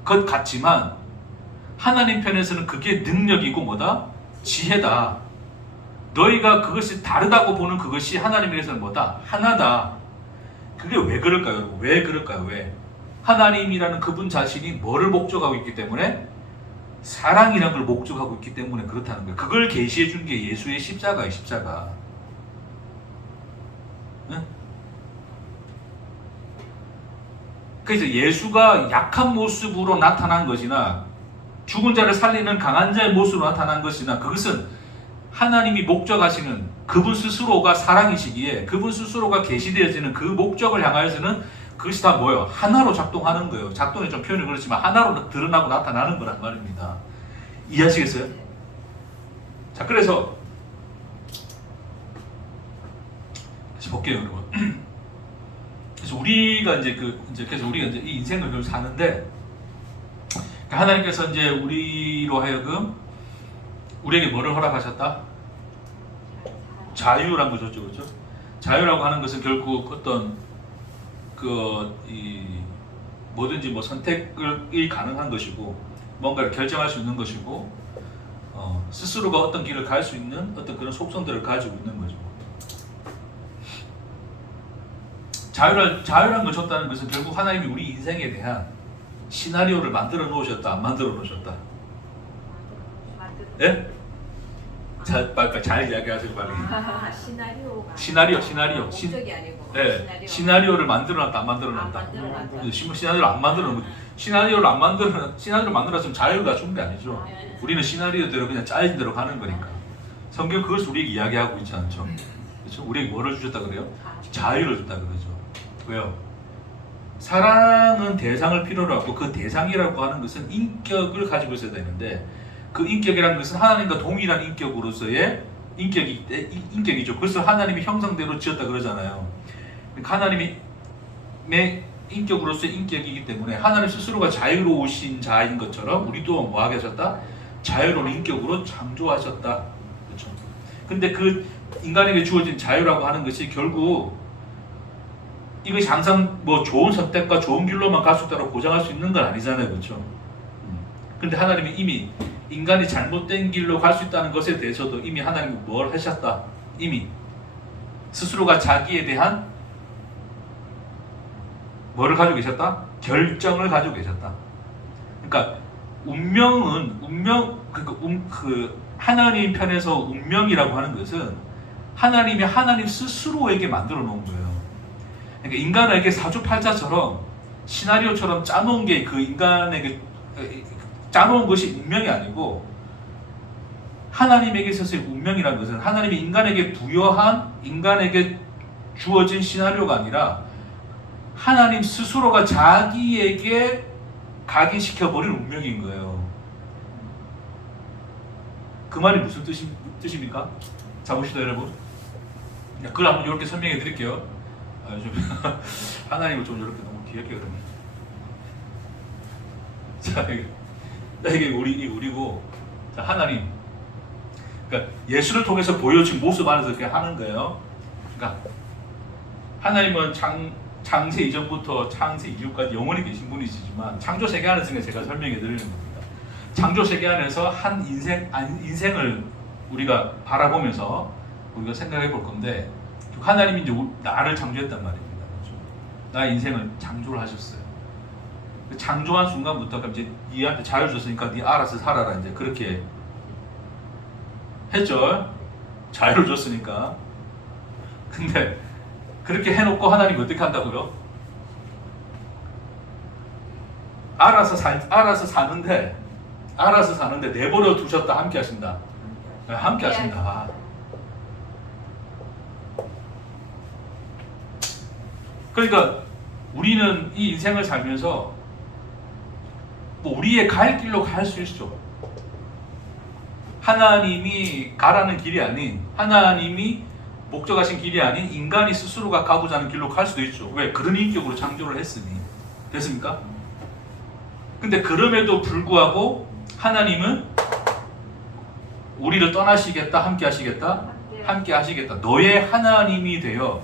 것 같지만 하나님 편에서는 그게 능력이고 뭐다? 지혜다. 너희가 그것이 다르다고 보는 그것이 하나님에게서는 뭐다? 하나다. 그게 왜 그럴까요, 여러분? 왜 그럴까요? 왜? 하나님이라는 그분 자신이 뭐를 목적하고 있기 때문에? 사랑이라는 걸 목적하고 있기 때문에 그렇다는 거예요. 그걸 계시해 준 게 예수의 십자가예요, 십자가. 응? 그래서 예수가 약한 모습으로 나타난 것이나 죽은 자를 살리는 강한 자의 모습으로 나타난 것이나 그것은 하나님이 목적하시는 그분 스스로가 사랑이시기에 그분 스스로가 계시되어지는 그 목적을 향하여서는 그것이 다 뭐예요? 하나로 작동하는 거예요. 작동이 좀 표현이 그렇지만 하나로 드러나고 나타나는 거란 말입니다. 이해하시겠어요? 자, 그래서 볼게요, 여러분. 그래서 우리가 그래서 우리가 이제 이 인생을 결국 사는데 하나님께서 이제 우리로 하여금 우리에게 뭐를 허락하셨다? 자유란 거죠, 그렇죠? 자유라고 하는 것은 결국 어떤 뭐든지 뭐 선택이 가능한 것이고 뭔가를 결정할 수 있는 것이고 스스로가 어떤 길을 갈 수 있는 어떤 그런 속성들을 가지고 있는 거죠. 자유란 걸 줬다는 것은 결국 하나님이 우리 인생에 대한 시나리오를 만들어 놓으셨다, 안 만들어 놓으셨다? 예? 잘 이야기하세요, 빨리. 시나리오가 시나리오. 목적이 아니고 네, 시나리오를 만들어놨다, 안 만들어놨다? 안 만들어놨다. 시나리오를 안 만들어. 시나리오를 만들었으면 자유가 준 게 아니죠. 우리는 시나리오대로 그냥 짜여진 대로 가는 거니까. 성경 그것을 우리에게 이야기하고 있지 않죠. 그렇죠? 우리에게 뭐를 주셨다 그래요? 자유를 줬다 그러죠. 왜요? 사랑은 대상을 필요로 하고 그 대상이라고 하는 것은 인격을 가지고 있어야 되는데 그 인격이라는 것은 하나님과 동일한 인격으로서의 인격이죠. 그래서 하나님이 형상대로 지었다 그러잖아요. 하나님의 인격으로서의 인격이기 때문에 하나님 스스로가 자유로우신 자인 것처럼 우리도 뭐 하게 하셨다? 자유로운 인격으로 창조하셨다. 그렇죠? 근데 그 인간에게 주어진 자유라고 하는 것이 결국 이것이 항상 뭐 좋은 선택과 좋은 길로만 갈 수 있다고 보장할 수 있는 건 아니잖아요. 그렇죠? 근데 하나님이 이미 인간이 잘못된 길로 갈 수 있다는 것에 대해서도 이미 하나님이 뭘 하셨다? 이미 스스로가 자기에 대한 뭐를 가지고 계셨다? 결정을 가지고 계셨다. 그러니까 하나님 편에서 운명이라고 하는 것은 하나님이 하나님 스스로에게 만들어 놓은 거예요. 그러니까 인간에게 사주팔자처럼 시나리오처럼 짜놓은 게 그 인간에게 짜놓은 것이 운명이 아니고 하나님에게 있어서의 운명이라는 것은 하나님이 인간에게 부여한 인간에게 주어진 시나리오가 아니라 하나님 스스로가 자기에게 각인시켜버린 운명인 거예요. 그 말이 무슨 뜻입니까? 자, 보시죠, 여러분. 그걸 한번 이렇게 설명해 드릴게요. 하나님을 좀 이렇게 너무 귀엽게 그러네. 자, 이게 우리고, 자, 하나님. 그러니까 예수를 통해서 보여진 모습 안에서 그렇게 하는 거예요. 그러니까 하나님은 창세 이전부터 창세 이후까지 영원히 계신 분이시지만 창조 세계 안에서 제가 설명해 드리는 겁니다. 창조 세계 안에서 한 인생을 우리가 바라보면서 우리가 생각해 볼 건데 하나님이 이제 나를 창조했단 말입니다. 그렇죠? 나의 인생을 창조를 하셨어요. 창조한 순간부터 이제 네한테 자유 줬으니까 네 알아서 살아라 이제 그렇게 했죠. 자유를 줬으니까. 근데 그렇게 해놓고 하나님이 어떻게 한다고요? 알아서 사는데 내버려 두셨다 함께 하신다. 함께 하신다. 그러니까 우리는 이 인생을 살면서 뭐 우리의 갈 길로 갈 수 있죠. 하나님이 가라는 길이 아닌, 하나님이 목적하신 길이 아닌 인간이 스스로가 가고자 하는 길로 갈 수도 있죠. 왜? 그런 인격으로 창조를 했으니. 됐습니까? 근데 그럼에도 불구하고 하나님은 우리를 떠나시겠다, 함께 하시겠다, 함께 하시겠다. 너의 하나님이 되어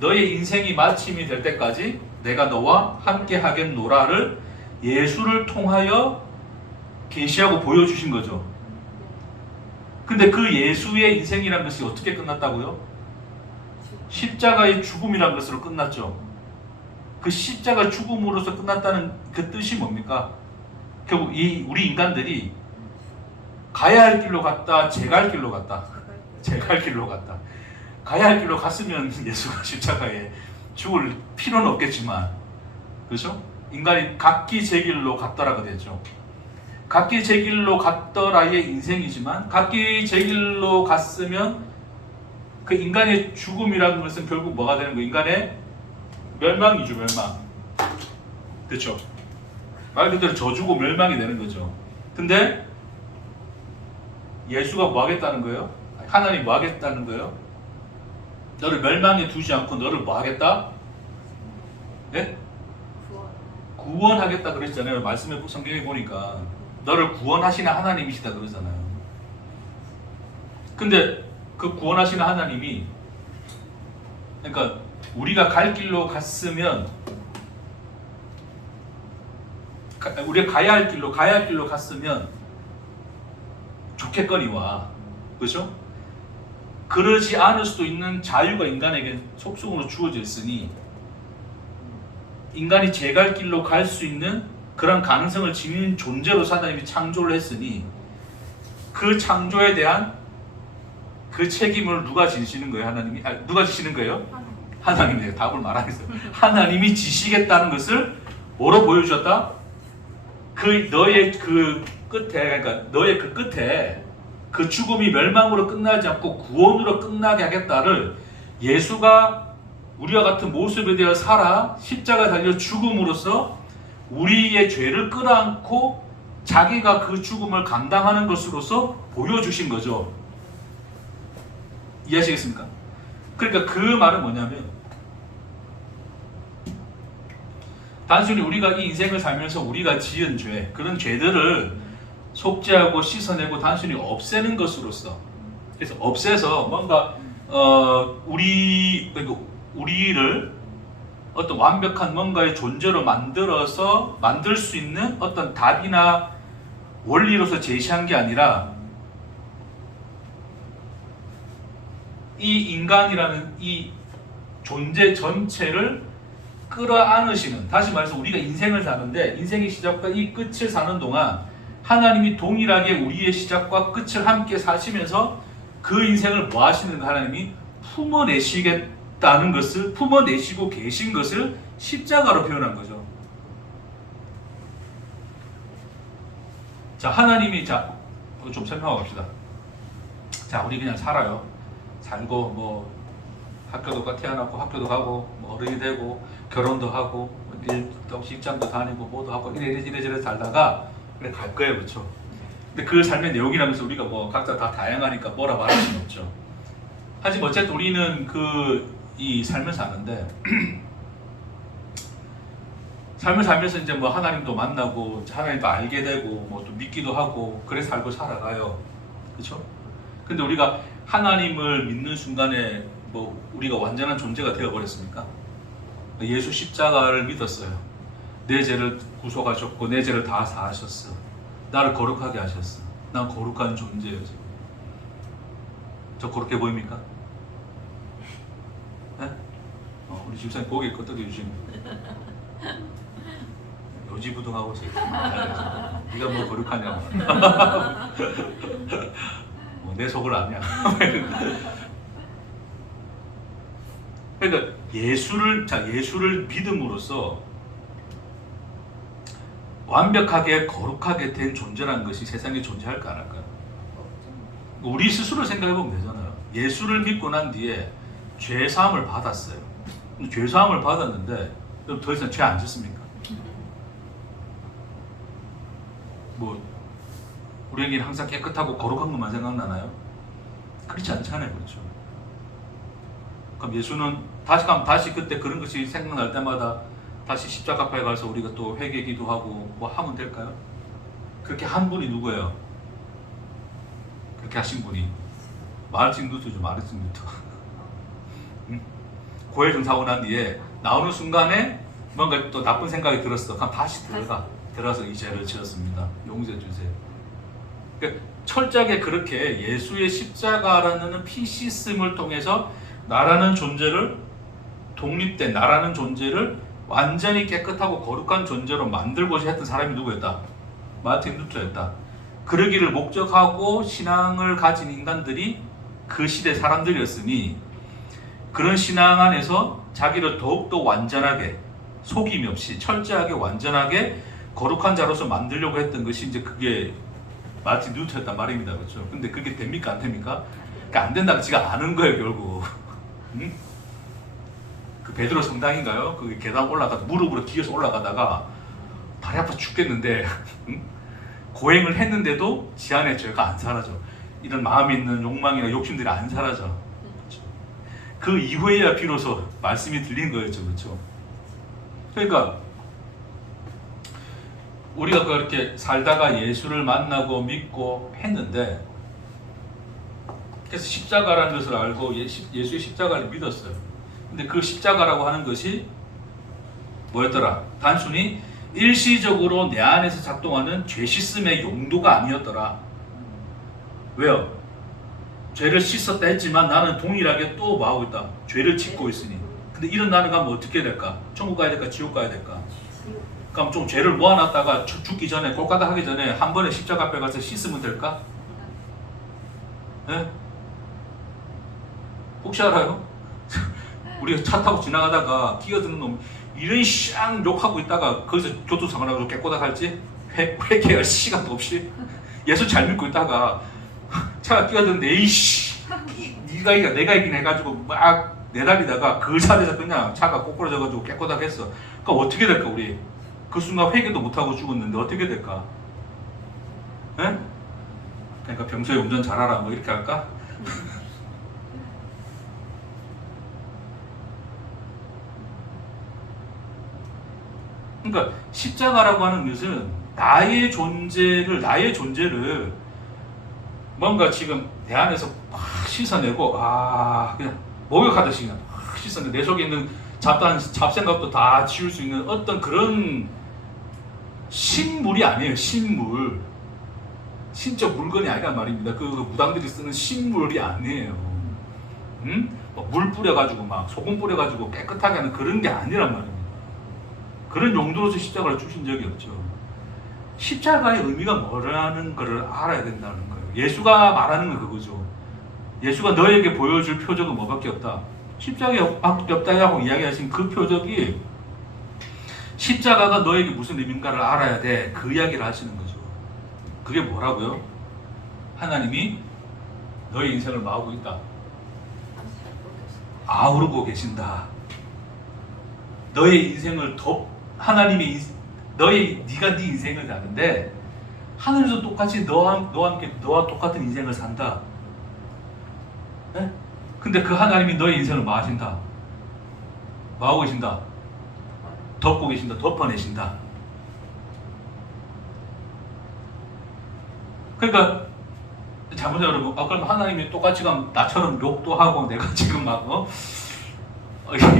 너의 인생이 마침이 될 때까지 내가 너와 함께 하겠노라를 예수를 통하여 계시하고 보여주신 거죠. 근데 그 예수의 인생이란 것이 어떻게 끝났다고요? 십자가의 죽음이란 것으로 끝났죠. 그 십자가 죽음으로서 끝났다는 그 뜻이 뭡니까? 결국 우리 인간들이 가야 할 길로 갔다, 제 갈 길로 갔다. 제 갈 길로 갔다. 가야 할 길로 갔으면 예수가 십자가에 죽을 필요는 없겠지만, 그렇죠? 인간이 각기 제 길로 갔더라가 되죠. 각기 제 길로 갔더라의 인생이지만, 각기 제 길로 갔으면 그 인간의 죽음이라는 것은 결국 뭐가 되는 거예요? 인간의 멸망이죠, 멸망. 그렇죠? 말 그대로 저주고 멸망이 되는 거죠. 근데 예수가 뭐 하겠다는 거예요? 하나님 뭐 하겠다는 거예요? 너를 멸망에 두지 않고 너를 뭐 하겠다? 예? 구원하겠다 그랬잖아요. 말씀에 성경에 보니까 너를 구원하시는 하나님이시다 그러잖아요. 근데 그 구원하시는 하나님이, 그러니까 우리가 갈 길로 갔으면, 우리가 가야 할 길로 갔으면 좋겠거니와, 그렇죠? 그러지 않을 수도 있는 자유가 인간에게 속성으로 주어져 있으니 인간이 제 갈 길로 갈 수 있는 그런 가능성을 지닌 존재로 하나님이 창조를 했으니 그 창조에 대한 그 책임을 누가 지시는 거예요? 하나님이? 누가 지시는 거예요? 하나님이. 내가 답을 말하겠어요. 하나님이 지시겠다는 것을 뭐로 보여주셨다? 너의 그 끝에, 그러니까 너의 그 끝에 그 죽음이 멸망으로 끝나지 않고 구원으로 끝나게 하겠다를 예수가 우리와 같은 모습에 대해 살아 십자가에 달려 죽음으로써 우리의 죄를 끌어안고 자기가 그 죽음을 감당하는 것으로서 보여주신 거죠. 이해하시겠습니까? 그러니까 그 말은 뭐냐면, 단순히 우리가 이 인생을 살면서 우리가 지은 죄, 그런 죄들을 속죄하고 씻어내고 단순히 없애는 것으로서, 그래서 없애서 뭔가 우리를 어떤 완벽한 뭔가의 존재로 만들 수 있는 어떤 답이나 원리로서 제시한 게 아니라 이 인간이라는 이 존재 전체를 끌어안으시는, 다시 말해서 우리가 인생을 사는데 인생의 시작과 이 끝을 사는 동안 하나님이 동일하게 우리의 시작과 끝을 함께 사시면서 그 인생을 뭐 하시는가? 하나님이 품어내시겠다는 것을, 품어내시고 계신 것을 십자가로 표현한 거죠. 자, 하나님이, 좀 설명하고 갑시다. 자, 우리 그냥 살아요. 살고 뭐 학교도 태어났고 학교도 가고 뭐 어른이 되고 결혼도 하고 일도 직장도 다니고 뭐도 하고 이래저래 살다가 그래 갈 거예요, 그렇죠? 근데 그 삶의 내용이라면서 우리가 뭐 각자 다 다양하니까 뭐라 말할 수는 없죠. 하지만 어쨌든 우리는 이 삶을 사는데 삶을 살면서 이제 뭐 하나님도 만나고 하나님도 알게 되고 뭐 또 믿기도 하고 그래 살고 살아가요, 그렇죠? 근데 우리가 하나님을 믿는 순간에 뭐 우리가 완전한 존재가 되어버렸습니까? 예수 십자가를 믿었어요. 내 죄를 구속하셨고 내 죄를 다 사하셨어. 나를 거룩하게 하셨어. 난 거룩한 존재예요. 저 그렇게 보입니까? 네? 우리 집사님 고개 끄덕여 주시면 요지부동하고 있어요. 네가 뭐 거룩하냐고. 내 속을 아냐. 그러니까 예수를 믿음으로써 완벽하게 거룩하게 된 존재라는 것이 세상에 존재할까 안 할까? 우리 스스로 생각해 보면 되잖아요. 예수를 믿고 난 뒤에 죄 사함을 받았어요. 죄 사함을 받았는데 그럼 더 이상 죄 안 짓습니까? 뭐 우리에게는 항상 깨끗하고 거룩한 것만 생각나나요? 그렇지 않잖아요, 그렇죠? 그럼 예수는 다시 그때 그런 것이 생각날 때마다 다시 십자가 앞에 가서 우리가 또 회개 기도하고 뭐 하면 될까요? 그렇게 한 분이 누구예요? 그렇게 하신 분이 마르틴 루터죠, 마르틴 루터. 고해중 사고 난 뒤에 나오는 순간에 뭔가 또 나쁜 생각이 들었어. 그럼 다시 들어가서 이 죄를 지었습니다. 용서해 주세요. 그러니까 철저하게 그렇게 예수의 십자가라는 피시스템을 통해서 나라는 존재를 독립된 나라는 존재를 완전히 깨끗하고 거룩한 존재로 만들고자 했던 사람이 누구였다? 마르틴 루터였다. 그러기를 목적하고 신앙을 가진 인간들이 그 시대 사람들이었으니 그런 신앙 안에서 자기를 더욱더 완전하게 속임 없이 철저하게 완전하게 거룩한 자로서 만들려고 했던 것이 이제 그게 마르틴 루터였단 말입니다. 그렇죠? 근데 그게 됩니까? 안 됩니까? 그러니까 안 된다고 지가 아는 거예요, 결국. 응? 그 베드로 성당인가요? 그 계단 무릎으로 기어서 올라가다가 다리 아파 죽겠는데 응? 고행을 했는데도 지 안에 죄가 안 사라져. 이런 마음에 있는 욕망이나 욕심들이 안 사라져. 그렇죠? 그 이후에야 비로소 말씀이 들린 거였죠, 그렇죠? 그러니까 우리가 그렇게 살다가 예수를 만나고 믿고 했는데 그래서 십자가라는 것을 알고 예수의 십자가를 믿었어요. 근데 그 십자가라고 하는 것이 뭐였더라? 단순히 일시적으로 내 안에서 작동하는 죄 씻음의 용도가 아니었더라. 왜요? 죄를 씻었다 했지만 나는 동일하게 또 뭐하고 있다? 죄를 짓고 있으니. 근데 이런 나는 가면 어떻게 될까? 천국 가야 될까? 지옥 가야 될까? 그럼 좀 죄를 모아놨다가 죽기 전에 골가다 하기 전에 한 번에 십자가 앞에 가서 씻으면 될까? 네? 혹시 알아요? 우리가 차 타고 지나가다가 끼어드는 놈 이런 쌍 욕하고 있다가 거기서 교통사고나고 깨꼬다 갈지 회개할 시간도 없이 예수 잘 믿고 있다가 차가 끼어드는데 에이씨 내가 이긴 해가지고 막 내달리다가 그 자리에서 그냥 차가 꼬꾸라져가지고 깨꼬다 했어. 그럼 어떻게 될까 우리? 그 순간 회개도 못하고 죽었는데 어떻게 될까? 네? 그러니까 평소에 운전 잘하라 뭐 이렇게 할까? 그러니까 십자가라고 하는 것은 나의 존재를 뭔가 지금 내 안에서 막 씻어내고 그냥 목욕하듯이 그냥 막 씻어내 내 속에 있는 잡생각도 다 지울 수 있는 어떤 그런 신물이 아니에요. 신물. 신적 물건이 아니란 말입니다. 그 무당들이 쓰는 신물이 아니에요. 물 뿌려가지고 막 소금 뿌려가지고 깨끗하게 하는 그런 게 아니란 말입니다. 그런 용도로서 십자가를 주신 적이 없죠. 십자가의 의미가 뭐라는 것을 알아야 된다는 거예요. 예수가 말하는 건 그거죠. 예수가 너에게 보여줄 표적은 뭐밖에 없다. 십자가밖에 없다고 이야기하신 그 표적이 십자가가 너에게 무슨 의미인가를 알아야 돼. 그 이야기를 하시는 거죠. 그게 뭐라고요? 하나님이 너의 인생을 마우고 있다. 아우르고 계신다. 너의 인생을 하나님이 네가 네 인생을 사는데 하늘에서 똑같이 너와 똑같은 인생을 산다. 네? 근데 그 하나님이 너의 인생을 뭐 하신다? 뭐 하고 계신다? 덮고 계신다. 덮어내신다. 그러니까 자문자 여러분, 그럼 하나님이 똑같이 나처럼 욕도 하고 내가 지금 막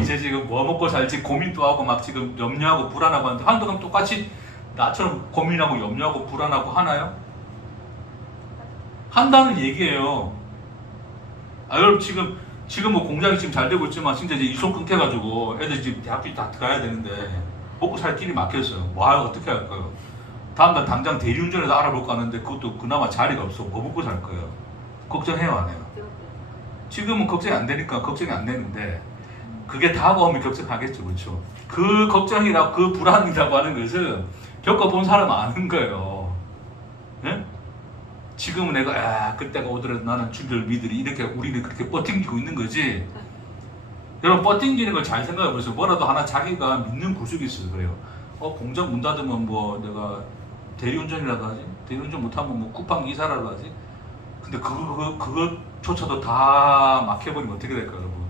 이제 지금 뭐 먹고 살지 고민도 하고 막 지금 염려하고 불안하고 하는데 하나님도 똑같이 나처럼 고민하고 염려하고 불안하고 하나요? 한다는 얘기예요. 여러분 지금 뭐 공장이 지금 잘 되고 있지만 진짜 이제 이송 끊겨가지고 애들 지금 대학교 다 가야 되는데 먹고 살 길이 막혔어요. 어떻게 할까요? 다음날 당장 대리운전에서 알아볼까 하는데 그것도 그나마 자리가 없어. 뭐 먹고 살 거예요? 걱정해요, 안 해요? 지금은 걱정이 안 되니까 걱정이 안 되는데 그게 다가오면 걱정하겠죠, 그렇죠? 그 걱정이라고 그 불안이라고 하는 것은 겪어본 사람 아는 거예요. 예? 지금은 내가 그때가 오더라도 나는 주를 믿으리 이렇게 우리는 그렇게 뻗팅기고 있는 거지. 여러분 뻗팅기는 걸 잘 생각해 보세요. 뭐라도 하나 자기가 믿는 구석이 있어요. 그래요. 공장 문 닫으면 뭐 내가 대리운전이라도 하지. 대리운전 못하면 뭐 쿠팡 기사라도 하지. 근데 그것조차도 다 막혀버리면 어떻게 될까요, 여러분?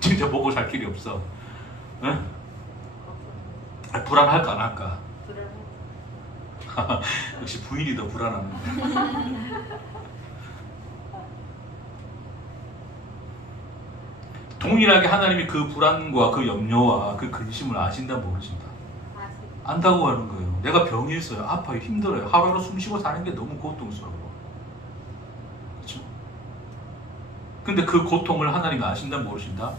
진짜 먹고 살 길이 없어. 예? 불안할까 안 할까? 역시 부인이 더 불안합니다. 동일하게 하나님이 그 불안과 그 염려와 그 근심을 아신다 모르신다. 안다고 하는 거예요. 내가 병이 있어요. 아파요. 힘들어요. 하루하루 숨쉬고 사는 게 너무 고통스러워. 그렇죠? 근데 그 고통을 하나님이 아신다 모르신다?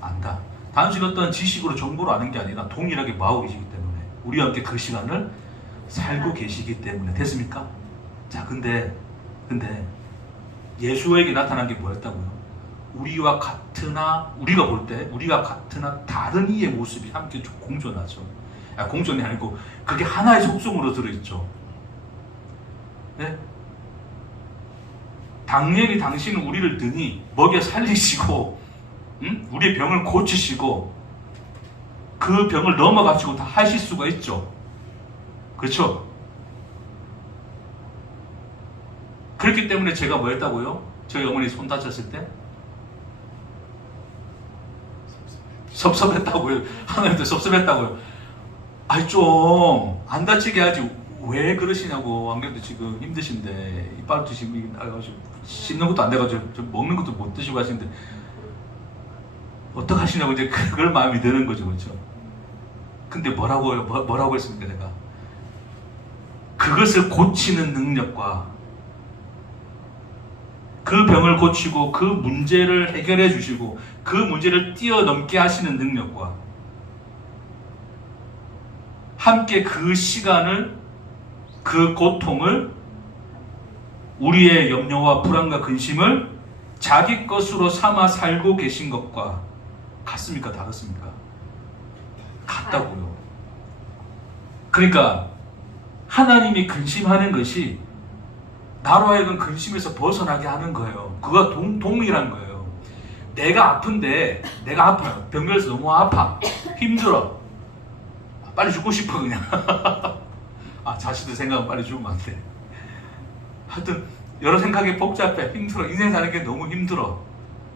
안다. 단순히 어떤 지식으로 정보로 아는 게 아니라 동일하게 마음으로 계시기 때문에 우리와 함께 그 시간을 살고 계시기 때문에. 됐습니까? 자, 근데 예수에게 나타난 게 뭐였다고요? 우리가 볼 때 우리가 같으나 다른 이의 모습이 함께 공존하죠. 공존이 아니고 그게 하나의 속성으로 들어있죠. 네? 당연히 당신은 우리를 능히 먹여 살리시고 우리의 병을 고치시고 그 병을 넘어가지고 다 하실 수가 있죠. 그렇죠? 그렇기 때문에 제가 뭐 했다고요? 저희 어머니 손 다쳤을 때 섭섭했다고요. 하나님도 섭섭했다고요. 좀 안 다치게 하지 왜 그러시냐고. 안 그래도 지금 힘드신데 이빨 드시고 씹는 것도 안 돼가지고 먹는 것도 못 드시고 하시는데 어떡하시냐고 이제 그걸 마음이 드는 거죠, 그렇죠? 근데 뭐라고 했습니까, 내가? 그것을 고치는 능력과 그 병을 고치고 그 문제를 해결해 주시고 그 문제를 뛰어넘게 하시는 능력과 함께 그 시간을, 그 고통을, 우리의 염려와 불안과 근심을 자기 것으로 삼아 살고 계신 것과 같습니까? 다르습니까? 같다고요. 그러니까 하나님이 근심하는 것이 나로 하여금 근심에서 벗어나게 하는 거예요. 그거 동일한 거예요. 내가 아픈데 내가 아파요. 병들어서 너무 아파. 힘들어. 빨리 죽고 싶어 그냥. 자식들 생각은 빨리 죽으면 안 돼. 하여튼 여러 생각이 복잡해. 힘들어. 인생 사는 게 너무 힘들어.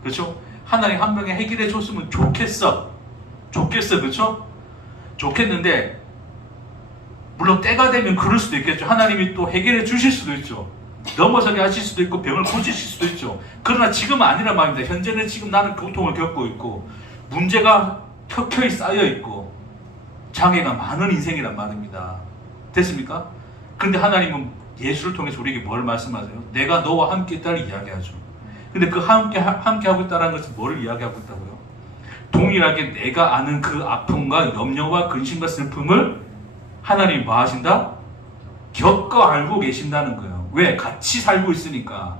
그렇죠? 하나님 한 명에 해결해 줬으면 좋겠어. 그렇죠? 좋겠는데 물론 때가 되면 그럴 수도 있겠죠. 하나님이 또 해결해 주실 수도 있죠. 넘어서게 하실 수도 있고 병을 고치실 수도 있죠. 그러나 지금은 아니란 말입니다. 현재는 지금 나는 고통을 겪고 있고 문제가 켜켜이 쌓여 있고 장애가 많은 인생이란 말입니다. 됐습니까? 근데 하나님은 예수를 통해서 우리에게 뭘 말씀하세요? 내가 너와 함께 있다를 이야기하죠. 근데 그 함께 하고 있다는 것은 뭐를 이야기하고 있다고요? 동일하게 내가 아는 그 아픔과 염려와 근심과 슬픔을 하나님이 뭐 하신다? 겪어 알고 계신다는 거예요. 왜? 같이 살고 있으니까.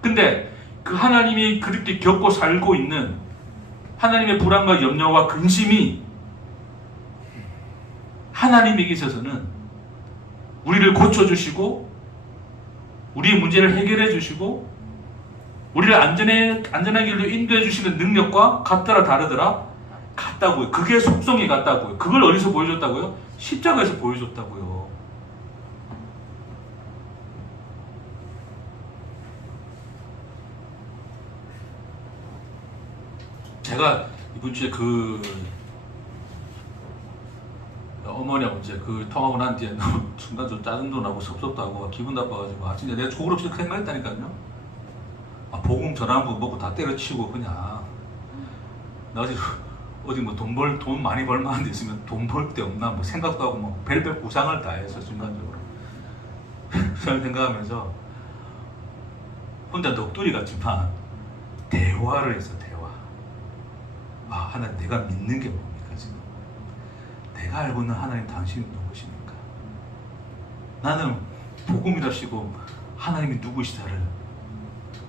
근데 그 하나님이 그렇게 겪고 살고 있는 하나님의 불안과 염려와 근심이 하나님에게 있어서는 우리를 고쳐주시고 우리의 문제를 해결해 주시고 우리를 안전한 길로 인도해 주시는 능력과 같더라 다르더라? 같다고요. 그게 속성이 같다고요. 그걸 어디서 보여줬다고요? 십자가에서 보여줬다고요. 제가 이번 주에 어머니하고 이제 통하고 난 뒤에 순간 좀 짜증도 나고 섭섭도 하고 기분 나빠가지고 진짜 내가 족을 없이 그렇게 생각했다니까요. 복음 전하는 거 먹고 다 때려치우고 그냥 나 어디 뭐 돈 많이 벌 만한 데 있으면 돈 벌 데 없나 뭐 생각도 하고 뭐 별별 구상을 다 해서 순간적으로 그런 생각하면서 혼자 넋두리 같지만 대화를 했어. 대화. 아, 하나님, 내가 믿는 게 뭡니까 지금? 내가 알고 있는 하나님, 당신이 누구십니까? 나는 복음이라시고 하나님이 누구시다를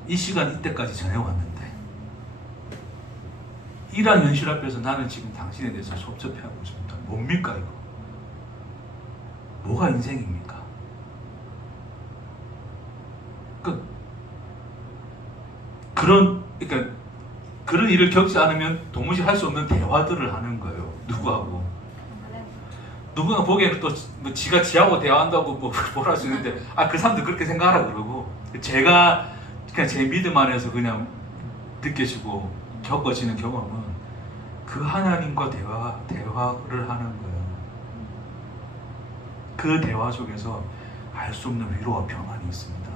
이 시간 이때까지 전해왔는데, 이러한 현실 앞에서 나는 지금 당신에 대해서 섭섭해하고 있습니다. 뭡니까 이거? 뭐가 인생입니까? 그러니까 그런 일을 겪지 않으면 도무지 할 수 없는 대화들을 하는 거예요. 누구하고? 누구나 보기에는 또 뭐 지가 지하고 대화한다고 뭐라 할 수 있는데, 그 사람들 그렇게 생각하라 그러고, 제가 그냥 제 믿음 안에서 그냥 느껴지고 겪어지는 경험은 그 하나님과 대화를 하는 거예요. 그 대화 속에서 알 수 없는 위로와 평안이 있습니다.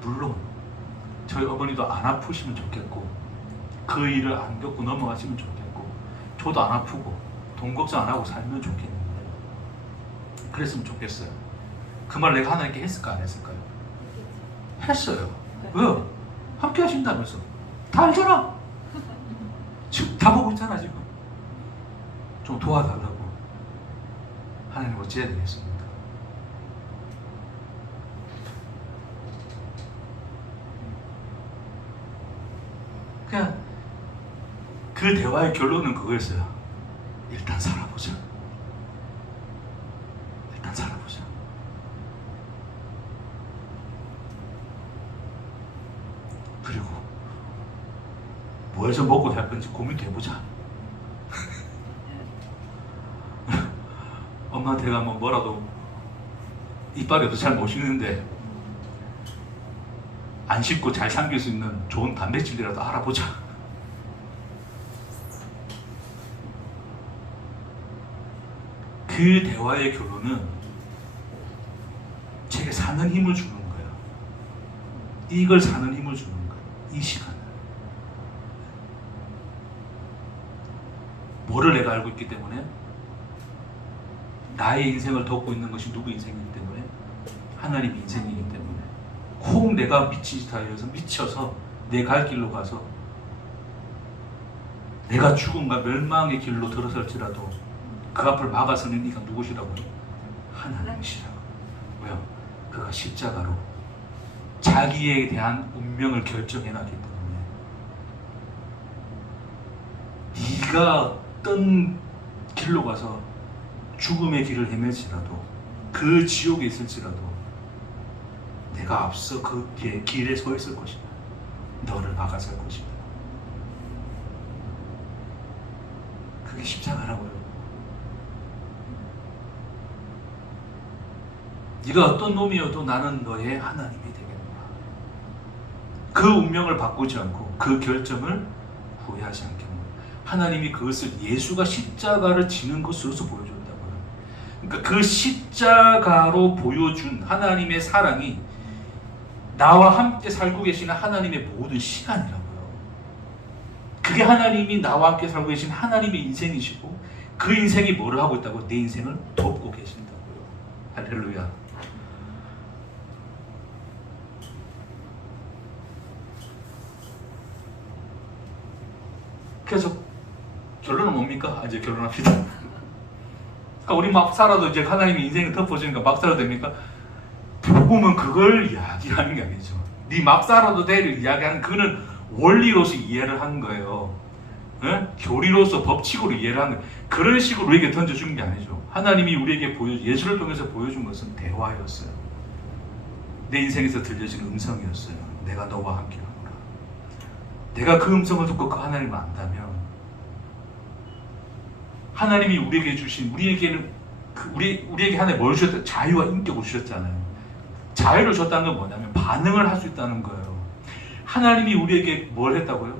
물론 저희 어머니도 안 아프시면 좋겠고, 그 일을 안 겪고 넘어가시면 좋겠고, 저도 안 아프고 돈 걱정 안 하고 살면 좋겠는데, 그랬으면 좋겠어요. 그 말 내가 하나님께 했을까 안 했을까요? 했어요. 왜요? 함께 하신다면서. 다 알잖아. 지금 다 보고 있잖아. 지금 좀 도와달라고 하나님 어찌해야 되겠습니까? 그냥 그 대화의 결론은 그거였어요. 일단 살아보자. 일단 살아보자. 그리고 뭐 해서 먹고 살 건지 고민도 해보자. 엄마한테가 뭐라도 이빨이 없어 잘 못 씹는데 안 씹고 잘 삼킬 수 있는 좋은 단백질이라도 알아보자. 그 대화의 결론은 제게 사는 힘을 주는 거예요. 이걸 사는 힘을 주는 거예요. 이 시간을. 뭐를 내가 알고 있기 때문에? 나의 인생을 덮고 있는 것이 누구 인생이기 때문에? 하나님 인생이기 때문에. 꼭 내가 미쳐서 내 갈 길로 가서 내가 죽음과 멸망의 길로 들어설지라도 그 앞을 막아서는 이가 누구시라고요? 하나님이시라고. 왜요? 그가 십자가로 자기에 대한 운명을 결정해놨기 때문에, 네가 어떤 길로 가서 죽음의 길을 헤맬지라도, 그 지옥에 있을지라도 내가 앞서 그 길에 서 있을 것이다. 너를 막아설 것이다. 그게 십자가라고요. 네가 어떤 놈이어도 나는 너의 하나님이 되겠노라. 그 운명을 바꾸지 않고 그 결정을 후회하지 않겠노라. 하나님이 그것을 예수가 십자가를 지는 것으로서 보여줬다고요. 그러니까 그 십자가로 보여준 하나님의 사랑이 나와 함께 살고 계시는 하나님의 모든 시간이라고요. 그게 하나님이 나와 함께 살고 계신 하나님의 인생이시고, 그 인생이 뭐를 하고 있다고? 내 인생을 돕고 계신다고요. 할렐루야. 그래서 결론은 뭡니까? 이제 결론합시다. 그러니까 우리 막 살아도 이제 하나님이 인생을 덮어주니까 막 살아도 됩니까? 복음은 그걸 이야기하는 게 아니죠. 네 막 살아도 돼를 이야기하는, 그거는 원리로서 이해를 한 거예요. 교리로서 법칙으로 이해를 한 거예요. 그런 식으로 우리에게 던져준 게 아니죠. 하나님이 우리에게 예수를 통해서 보여준 것은 대화였어요. 내 인생에서 들려진 음성이었어요. 내가 너와 함께 하노라. 내가 그 음성을 듣고 그 하나님을 안다면, 하나님이 우리에게 주신, 우리에게 하나님 뭘 주셨다? 자유와 인격을 주셨잖아요. 자유를 줬다는 건 뭐냐면 반응을 할 수 있다는 거예요. 하나님이 우리에게 뭘 했다고요?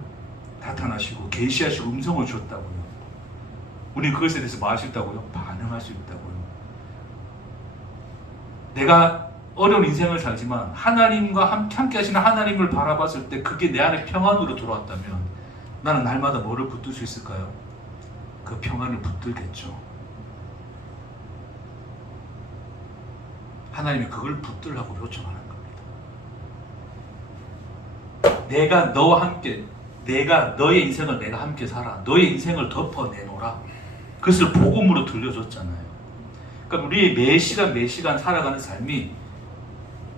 나타나시고 계시하시고 음성을 주셨다고요. 우리는 그것에 대해서 뭐 할 수 있다고요? 반응할 수 있다고요. 내가 어려운 인생을 살지만 하나님과 함께 하시는 하나님을 바라봤을 때 그게 내 안에 평안으로 들어왔다면, 나는 날마다 뭐를 붙들 수 있을까요? 그 평안을 붙들겠죠. 하나님이 그걸 붙들라고 요청하는 겁니다. 내가 너와 함께, 내가 너의 인생을 내가 함께 살아. 너의 인생을 덮어내노라. 그것을 복음으로 들려줬잖아요. 그러니까 우리의 매 시간 살아가는 삶이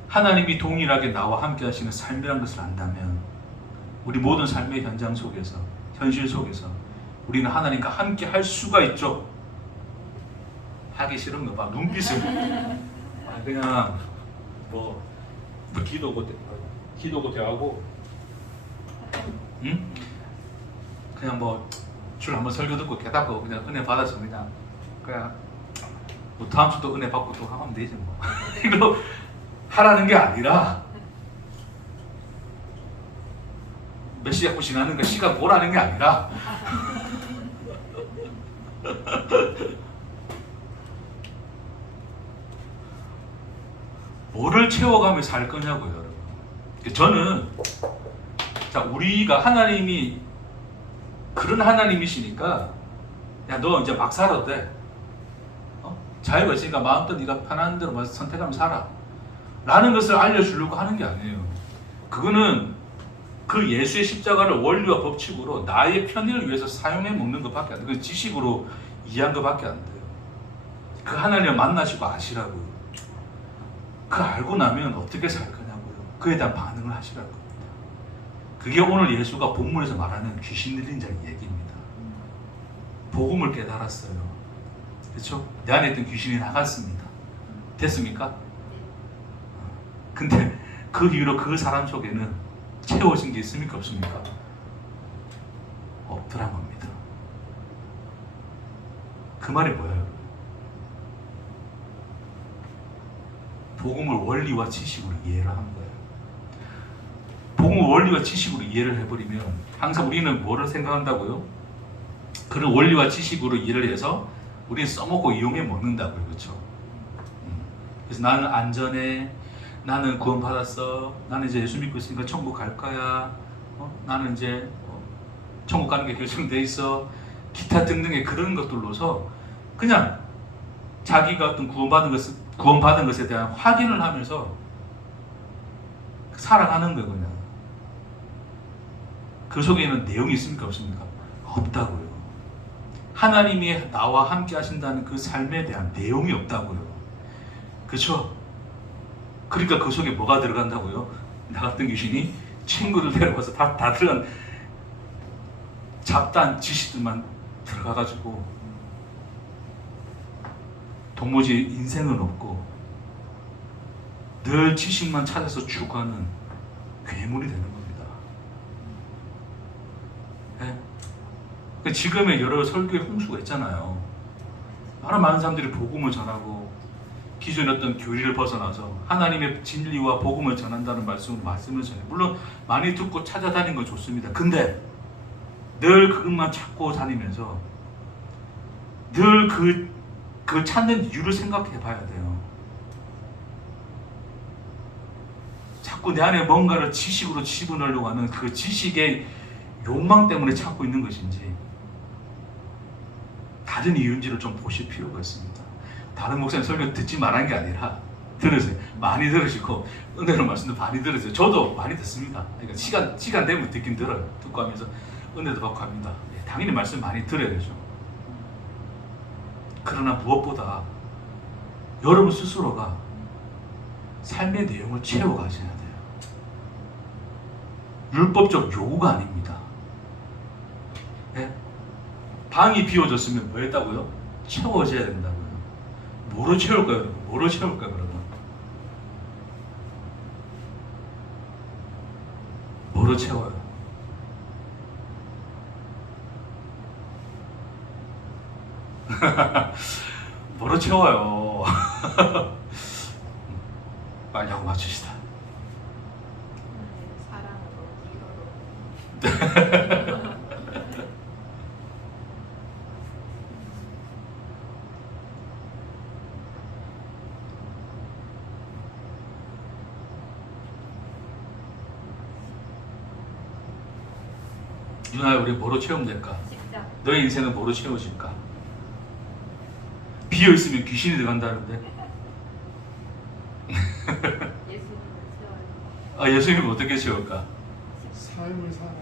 하나님이 동일하게 나와 함께 하시는 삶이란 것을 안다면 우리 모든 삶의 현장 속에서, 현실 속에서 우리는 하나님과 함께 할 수가 있죠. 하기 싫은 거 봐. 눈빛을 그냥 뭐 기도고 대하고 응? 그냥 뭐 줄 한번 설교 듣고 깨닫고 그냥 은혜 받아서 그냥 뭐 다음 주도 은혜 받고 또 하면 되지 뭐. 이거 하라는 게 아니라 몇 시 자꾸 지나는 거 시간 보라는 게 아니라 뭐를 채워가며 살 거냐고요, 여러분. 저는 자, 우리가 하나님이 그런 하나님이시니까 야, 너 이제 막 살아도 돼. 자유가 있으니까 마음껏 네가 편한 대로 선택하면 살아. 라는 것을 알려주려고 하는 게 아니에요. 그거는 그 예수의 십자가를 원리와 법칙으로 나의 편의를 위해서 사용해 먹는 것밖에 안 돼요. 그 지식으로 이해한 것밖에 안 돼요. 그 하나님을 만나시고 아시라고요. 그 알고 나면 어떻게 살 거냐고요. 그에 대한 반응을 하시라고요. 그게 오늘 예수가 본문에서 말하는 귀신 들린 자의 얘기입니다. 복음을 깨달았어요. 그렇죠? 내 안에 있던 귀신이 나갔습니다. 됐습니까? 근데 그 이후로 그 사람 속에는 채워진 게 있습니까? 없습니까? 없더란 겁니다. 그 말이 뭐예요? 복음을 원리와 지식으로 이해를 한 거예요. 복음을 원리와 지식으로 이해를 해버리면 항상 우리는 뭐를 생각한다고요? 그런 원리와 지식으로 이해를 해서 우리는 써먹고 이용해 먹는다고요. 그렇죠? 그래서 나는 안전해. 나는 구원받았어. 나는 이제 예수 믿고 있으니까 천국 갈 거야. 나는 이제 천국 가는 게 결정돼 있어. 기타 등등의 그런 것들로서 그냥 자기가 어떤 구원받은 것에 대한 확인을 하면서 살아가는 거예요. 그냥. 그 속에는 내용이 있습니까? 없습니까? 없다고요. 하나님이 나와 함께 하신다는 그 삶에 대한 내용이 없다고요. 그렇죠? 그러니까 그 속에 뭐가 들어간다고요? 나 같은 귀신이 친구들 데려가서 다 들어간 잡다한 지식들만 들어가가지고 도무지 인생은 없고 늘 지식만 찾아서 추구하는 괴물이 되는 겁니다. 네? 지금의 여러 설교의 홍수가 있잖아요. 많은 사람들이 복음을 전하고 기존의 어떤 교리를 벗어나서 하나님의 진리와 복음을 전한다는 말씀을 전해요. 물론 많이 듣고 찾아다니는 건 좋습니다. 근데 늘 그것만 찾고 다니면서 늘 그 찾는 이유를 생각해 봐야 돼요. 자꾸 내 안에 뭔가를 지식으로 집어넣으려고 하는 그 지식의 욕망 때문에 찾고 있는 것인지 다른 이유인지를 좀 보실 필요가 있습니다. 다른 목사님 설교 듣지 말한 게 아니라 들으세요. 많이 들으시고 은혜로 말씀도 많이 들으세요. 저도 많이 듣습니다. 그러니까 시간 되면 듣긴 들어요. 듣고 하면서 은혜도 받고 합니다. 당연히 말씀 많이 들어야 되죠. 그러나 무엇보다 여러분 스스로가 삶의 내용을 채워가셔야 돼요. 율법적 요구가 아닙니다. 네? 방이 비워졌으면 뭐 했다고요? 채워져야 된다고요. 뭐로 채울까요, 여러분? 뭐로 채울까요, 그러면? 뭐로 채워요? 뭐로 채워요? 빨리 하고 맞추시다. 사랑으로, 이거로. 누나, 우리 뭐로 채우면 될까? 직접. 너의 인생은 뭐로 채워질까? 비어있으면 귀신이 들어간다는데 예수님은 어떻게 채울까? 삶을 살아요.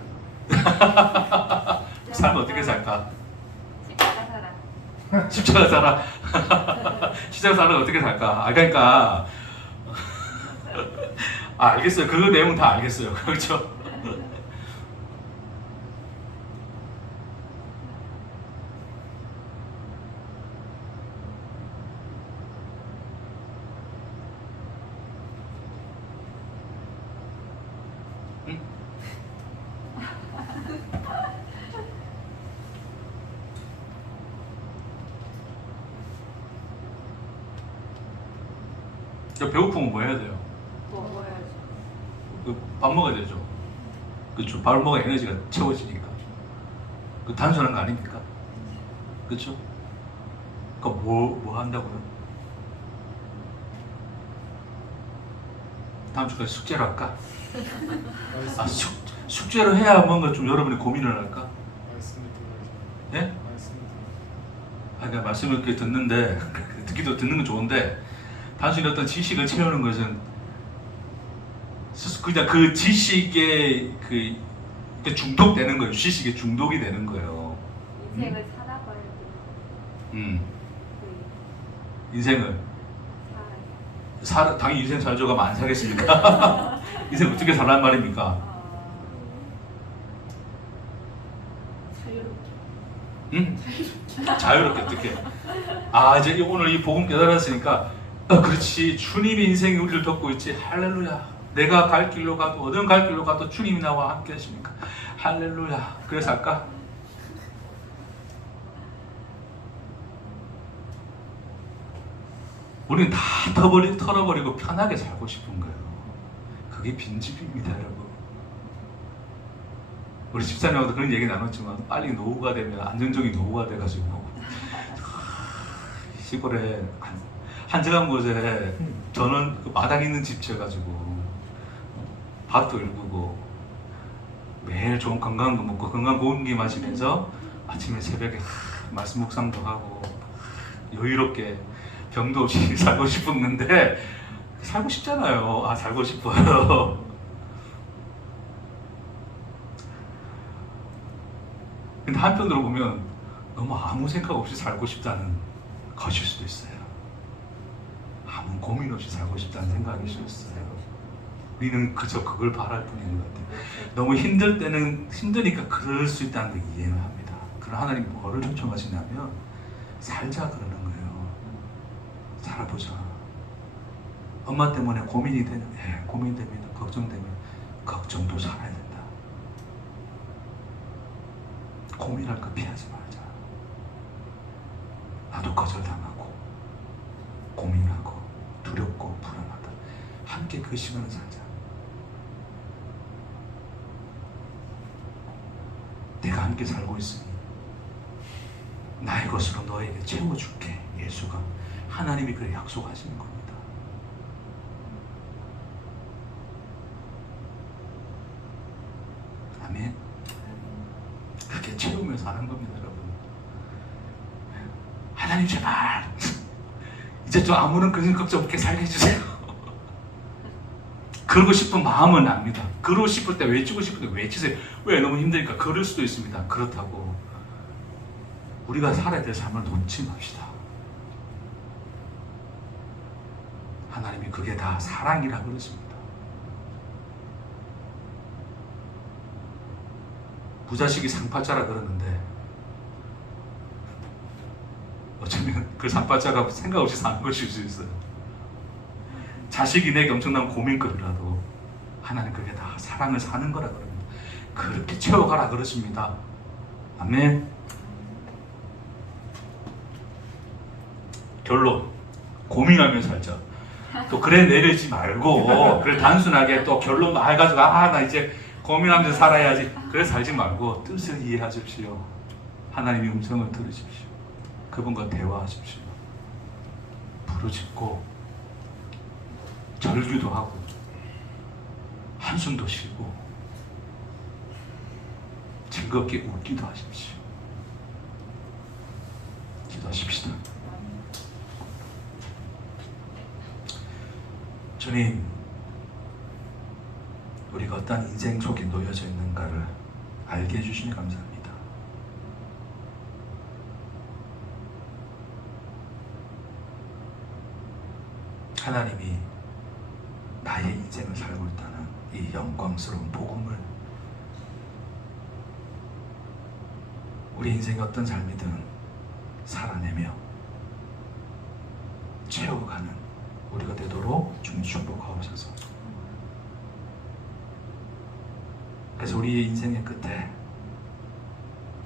삶을 어떻게 살까? 십자가 살아. 십자가 살아. 십자가 살아 어떻게 살까? 그러니까 알겠어요. 그 내용 다 알겠어요. 그렇죠? 응? 저 배고프면 뭐 해야 돼요? 먹어야지. 밥 먹어야 되죠. 그렇죠. 밥을 먹어야 에너지가 채워지니까. 그 단순한 거 아닙니까? 그렇죠? 그러니까 뭐 한다고요? 다음 주까지 숙제를 할까? 아, 숙제를 해야 뭔가 좀 여러분이 고민을 할까? 말씀을 들어야죠. 예? 말씀을 들어야죠. 그러니까 말씀을 이렇게 듣는데 듣는 건 좋은데 단순히 어떤 지식을 채우는 것은 그냥 그 지식에 그 중독되는 거예요. 지식에 중독이 되는 거예요. 인생을 살아봐야 돼. 그 인생을 살아야 당연히 인생 살죠가 안 살겠습니까? 인생 어떻게 살란 말입니까? 자유롭게. 응? 자유롭게 어떻게? 이제 오늘 이 복음 깨달았으니까 그렇지. 주님의 인생이 우리를 돕고 있지. 할렐루야. 내가 갈 길로 가도 어떤 갈 길로 가도 주님이 나와 함께 하십니까? 할렐루야. 그래서 할까? 우리는 다 털어버리고 편하게 살고 싶은 거예요. 그게 빈집입니다, 여러분. 우리 집사님하고도 그런 얘기 나눴지만 빨리 노후가 되면 안정적인 노후가 돼가지고 시골에 한적한 곳에 저는 그 마당 있는 집 지어가지고 밭도 일구고 매일 좋은 건강한 거 먹고 건강한 공기 마시면서 아침에 새벽에 말씀 묵상도 하고 여유롭게 병도 없이 살고 싶었는데 살고 싶잖아요. 살고 싶어요. 근데 한편으로 보면 너무 아무 생각 없이 살고 싶다는 것일 수도 있어요. 아무 고민 없이 살고 싶다는 생각일 수도 있어요. 우리는 그저 그걸 바랄 뿐인 것 같아요. 너무 힘들 때는 힘드니까 그럴 수 있다는 걸 이해는 합니다. 그러나 하나님 뭐를 요청하시냐면 살자 그러는 거예요. 살아보자. 엄마 때문에 고민이 되면 고민되면 걱정되면 걱정도 살아야 된다. 고민할 거 피하지 말자. 나도 거절당하고 고민하고 두렵고 불안하다. 함께 그 시간을 살자. 내가 함께 살고 있으니 나의 것으로 너에게 채워줄게. 예수가 하나님이 그렇게 약속하시는 겁니다. 아멘. 그렇게 채우면서 하는 겁니다, 여러분. 하나님 제발 이제 좀 아무런 그런 걱정 없게 살게 해주세요. 그러고 싶은 마음은 납니다. 그러고 싶을 때 외치고 싶을 때 외치세요. 왜? 너무 힘드니까 그럴 수도 있습니다. 그렇다고 우리가 살아야 될 삶을 놓지 맙시다. 하나님이 그게 다 사랑이라 그러십니다. 부자식이 상팔자라 그러는데 어쩌면 그 상팔자가 생각 없이 사는 것일 수 있어요. 자식이 내게 엄청난 고민거리라도 하나님 그게 다 사랑을 사는 거라 그럽니다. 그렇게 채워가라 그러십니다. 아멘. 결론, 고민하며 살자. 또 그래 내리지 말고 그래 단순하게 또 결론 해가지고 나 이제 고민하면서 살아야지 그래 살지 말고 뜻을 이해하십시오. 하나님의 음성을 들으십시오. 그분과 대화하십시오. 부르짖고 절규도 하고 한숨도 쉬고 즐겁게 웃기도 하십시오. 기도하십시다. 주님, 우리가 어떤 인생 속에 놓여져 있는가를 알게 해주시니 감사합니다. 하나님이 나의 인생을 살고 있다는 이 영광스러운 복음을 우리 인생의 어떤 삶이든 살아내며 채워가는 우리가 되도록 주님 축복하옵소서. 그래서 우리의 인생의 끝에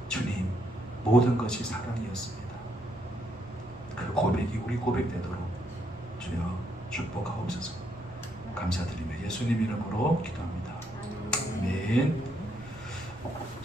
주님 모든 것이 사랑이었습니다. 그 고백이 우리 고백되도록 주여 축복하옵소서. 감사드리며 예수님 이름으로 기도합니다. 아멘.